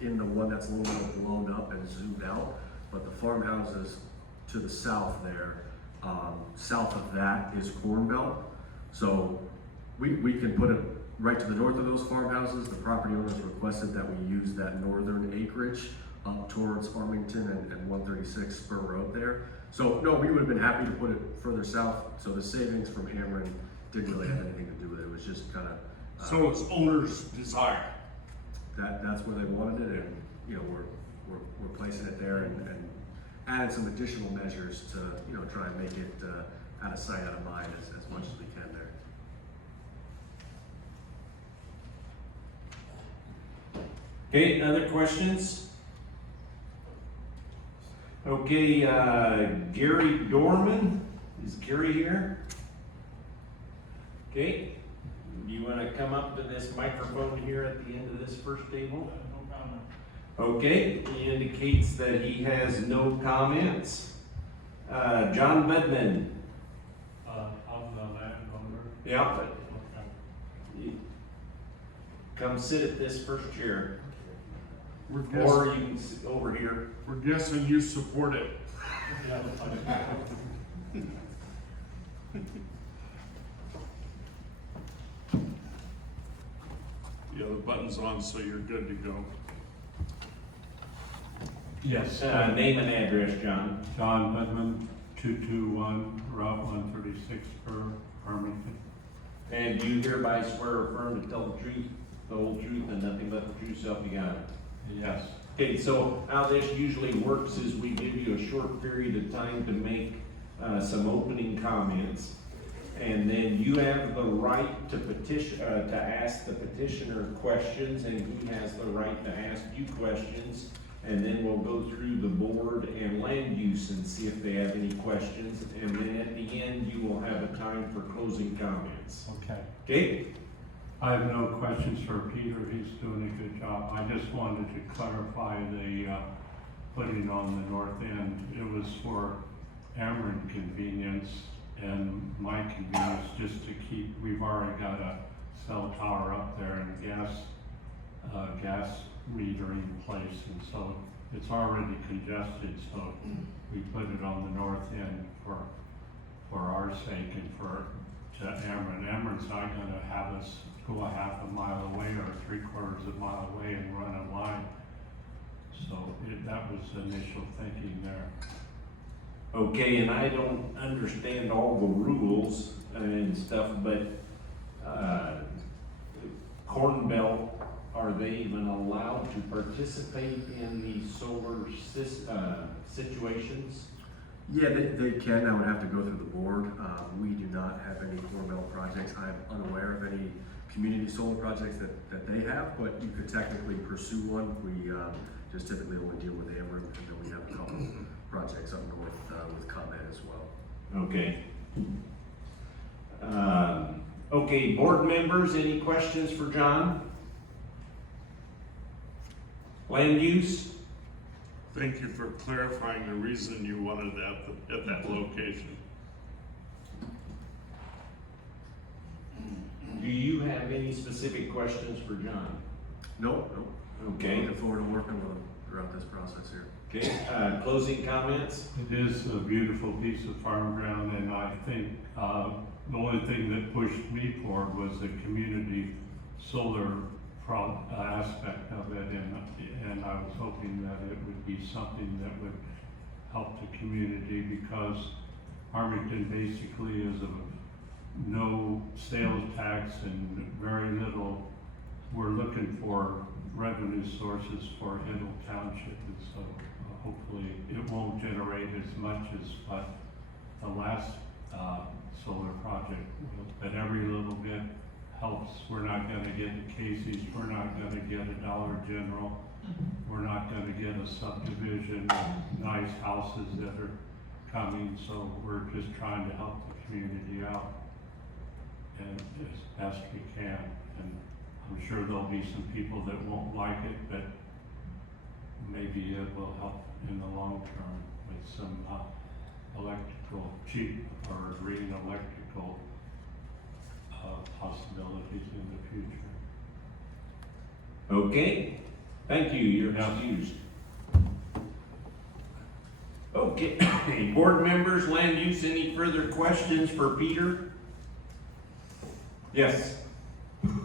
in the one that's a little bit blown up and zoomed out, but the farmhouses to the south there, south of that is Corn Belt. So we can put it right to the north of those farmhouses. The property owners requested that we use that northern acreage up towards Armington and 136 Spur Road there. So no, we would have been happy to put it further south. So the savings from Cameron didn't really have anything to do with it. It was just kind of So it's owner's desire. that's where they wanted it, and you know we're placing it there and adding some additional measures to try and make it out of sight, out of mind as much as we can there. Okay, other questions? Okay, Gary Dorman, is Gary here? Okay, you wanna come up to this microphone here at the end of this first table? No comment. Okay, he indicates that he has no comments. John Budman. I'm the landowner. Yeah. Okay. Come sit at this first chair, We're or guessing, you can sit over here. we're guessing you support it. Yeah, Yeah, the button's on, so you're good to go. Yes. Name and address, John. John Bedman, 221 Route 136 per Armington. And do you hereby swear or affirm to tell the truth, the whole truth, and nothing but the truth, self you got it? Yes. Okay, so how this usually works is we give you a short period of time to make some opening comments. And then you have the right to petition, to ask the petitioner questions, and he has the right to ask you questions. And then we'll go through the board and land use and see if they have any questions. And then at the end, you will have a time for closing comments. Okay. Okay? I have no questions for Peter. He's doing a good job. I just wanted to clarify the putting on the north end. It was for Ameren convenience and my convenience, just to keep, we've already got a cell tower up there and gas metering place, and so it's already congested, so we put it on the north end for our sake and to Ameren. Ameren's not gonna have us go a half a mile away or 3/4 of a mile away and run a line. So that was the initial thinking there. Okay, and I don't understand all the rules and stuff, but Corn Belt, are they even allowed to participate in the solar situations? Yeah, they can. I would have to go through the board. We do not have any Corn Belt projects. I'm unaware of any community solar projects that they have, but you could technically pursue one. We just typically only deal with Ameren, and then we have a couple projects up north with ComEd as well. Okay. Okay, board members, any questions for John? Land use? Thank you for clarifying the reason you wanted that at that location. Do you have any specific questions for John? No. Okay. Looking forward to working with them throughout this process here. Okay, closing comments? It is a beautiful piece of farm ground, and I think the only thing that pushed me forward was the community solar aspect of it, and I was hoping that it would be something that would help the community, because Armington basically is a no sales tax and very little. We're looking for revenue sources for Hill Township, and so hopefully it won't generate as much as what the last solar project will, but every little bit helps. We're not gonna get a Casey's, we're not gonna get a Dollar General, we're not gonna get a subdivision of nice houses that are coming, so we're just trying to help the community out and as best we can. And I'm sure there'll be some people that won't like it, but maybe it will help in the long term with some cheap or green electrical possibilities in the future. Okay, thank you, you're excused. Okay, board members, land use, any further questions for Peter? Yes.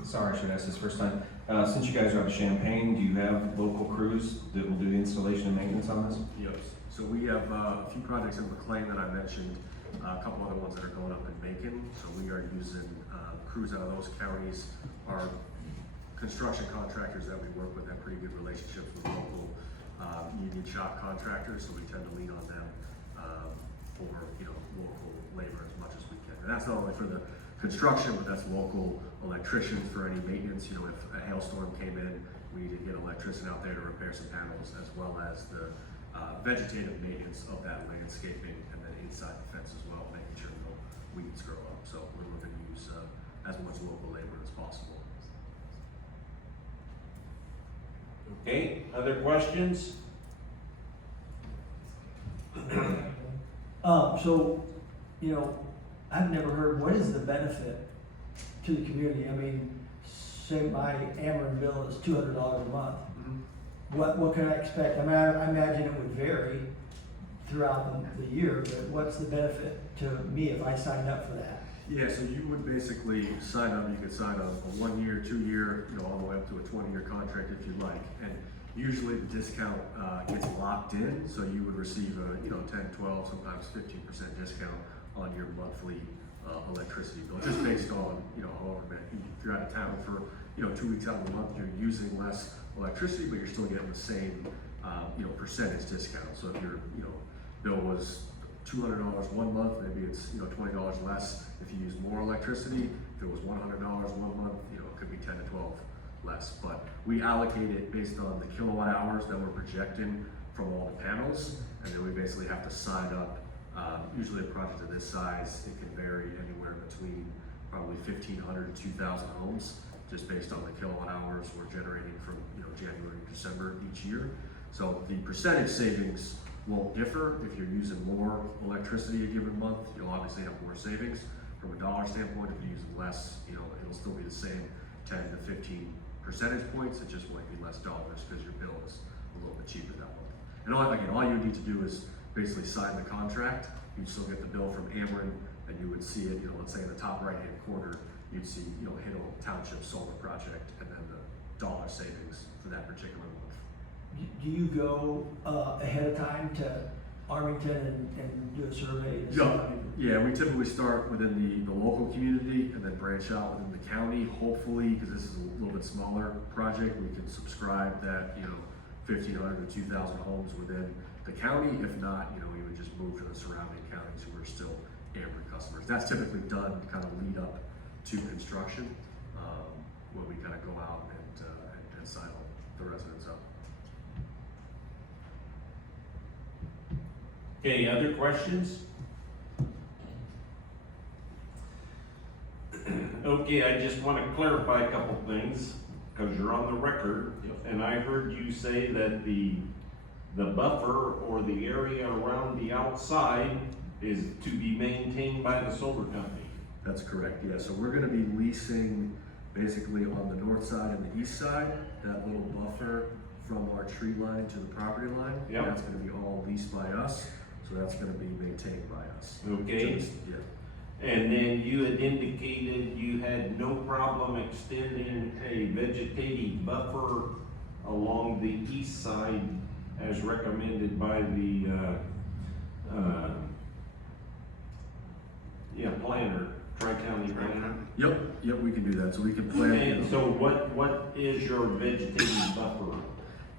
Sorry, I should ask this first time. Since you guys are out of Champaign, do you have local crews crews that will do the installation and maintenance on this? Yes. So we have a few projects in McLean that I mentioned, a couple other ones that are going up in Macon. So we are using crews out of those counties. Our construction contractors that we work with have pretty good relationships with local union shop contractors, so we tend to lean on them for local labor as much as we can. And that's not only for the construction, but that's local electricians for any maintenance. If a hailstorm came in, we need to get an electrician out there to repair some panels, as well as the vegetative maintenance of that landscaping, and then inside the fence as well, making sure no weeds grow up. So we're looking to use as much local labor as possible. Okay, other questions? So, I've never heard, what is the benefit to the community? I mean, say my Ameren bill is $200 a month. What can I expect? I mean, I imagine it would vary throughout the year, but what's the benefit to me if I signed up for that? Yeah, so you would basically sign up, you could sign a 1 year, 2 year, all the way up to a 20-year contract if you'd like. And usually the discount gets locked in, so you would receive a 10, 12, sometimes 15% discount on your monthly electricity bill, just based on, however, if you're out of town for, 2 weeks out of the month, you're using less electricity, but you're still getting the same, percentage discount. So if your, bill was $200 1 month, maybe it's, $20 less if you use more electricity. If it was $100 1 month, it could be 10 to 12 less. But we allocate it based on the kilowatt hours that we're projecting from all the panels, and then we basically have to sign up. Usually a project of this size, it can vary anywhere between probably 1,500 to 2,000 homes, just based on the kilowatt hours we're generating from January to December each year. So the percentage savings won't differ. If you're using more electricity a given month, you'll obviously have more savings. From a dollar standpoint, if you're using less, it'll still be the same 10 to 15 percentage points. It just might be less dollars because your bill is a little bit cheaper that month. And all you need to do is basically sign the contract. You'd still get the bill from Ameren, and you would see it, let's say in the top right-hand corner, you'd see, Hiddle Township Solar Project, and then the dollar savings for that particular month. Do you go ahead of time to Armington and do a survey? Yeah, we typically start within the local community and then branch out within the county. Hopefully, because this is a little bit smaller project, we can subscribe that 1,500 to 2,000 homes within the county. If not, we would just move to the surrounding counties who are still Ameren customers. That's typically done kind of lead up to construction, when we kind of go out and sign the residents up. Okay, other questions? Okay, I just want to clarify a couple things, because you're on the record, and I heard you say that the buffer or the area around the outside is to be maintained by the solar company. That's correct, yeah. So we're gonna be leasing basically on the north side and the east side, that little buffer from our tree line to the property line. Yep. That's gonna be all leased by us, so that's gonna be maintained by us. Okay. Yeah. And then you had indicated you had no problem extending a vegetative buffer along the east side as recommended by the, planner, Tri-County planner. Yep, we can do that, so we can plan. And so what is your vegetative buffer?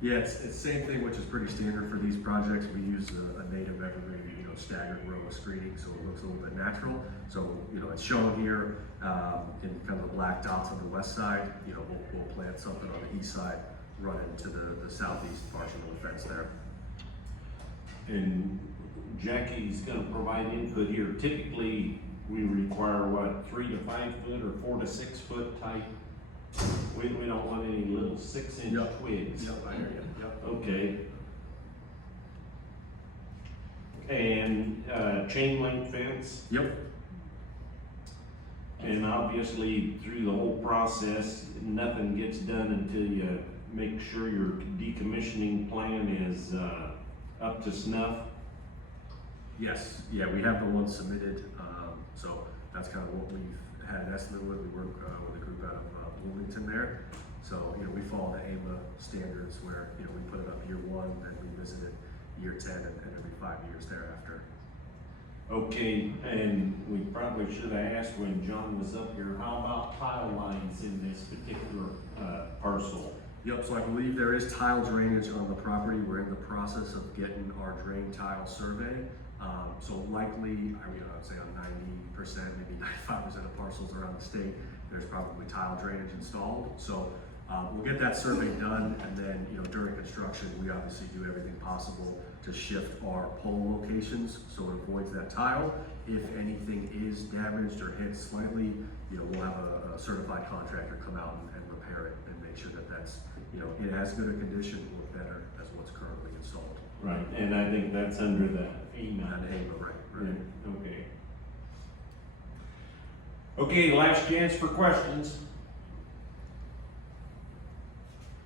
Yeah, it's the same thing, which is pretty standard for these projects. We use a native evergreen, staggered row of screening, so it looks a little bit natural. So, it's shown here in kind of the black dots on the west side. We'll plant something on the east side, run into the southeast portion of the fence there. And Jackie's gonna provide input here. Typically, we require 3 to 5 foot or 4 to 6 foot type. We don't want any little 6-inch twigs. Yep, I hear you. Yep. Okay. And chain link fence? Yep. And obviously, through the whole process, nothing gets done until you make sure your decommissioning plan is up to snuff. Yes, yeah, we have the one submitted, so that's kind of what we've had estimated with. We work with a group out of Bloomington there, So, you know, we follow the AMA standards where, you know, we put it up year 1, then we visit it year 10, and every 5 years thereafter. Okay, and we probably should have asked when John was up here, how about tile lines in this particular parcel? Yep, so I believe there is tile drainage on the property. We're in the process of getting our drain tile survey. So likely, I mean, I would say on 90%, maybe 95% of parcels around the state, there's probably tile drainage installed. So we'll get that survey done, and then, you know, during construction, we obviously do everything possible to shift our pole locations so it avoids that tile. If anything is damaged or hit slightly, you know, we'll have a certified contractor come out and repair it and make sure that that's, you know, in as good a condition or better as what's currently installed. Right, and I think that's under the AMA. And AMA, right. Okay. Okay, last chance for questions.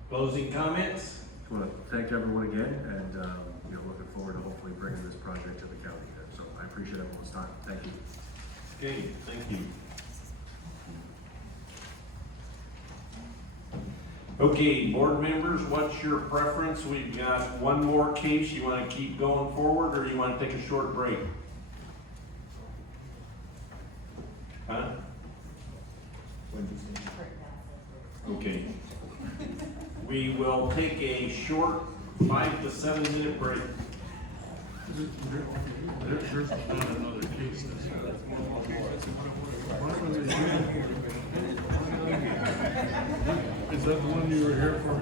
Closing comments? I want to thank everyone again, and you know, looking forward to hopefully bringing this project to the county here. So I appreciate everyone's time. Thank you. Okay, thank you. Okay, board members, what's your preference? We've got one more case. You want to keep going forward, or you want to take a short break? Huh? Okay. We will take a short 5 to 7 minute break. There's not another case that's. Is that the one you were here for?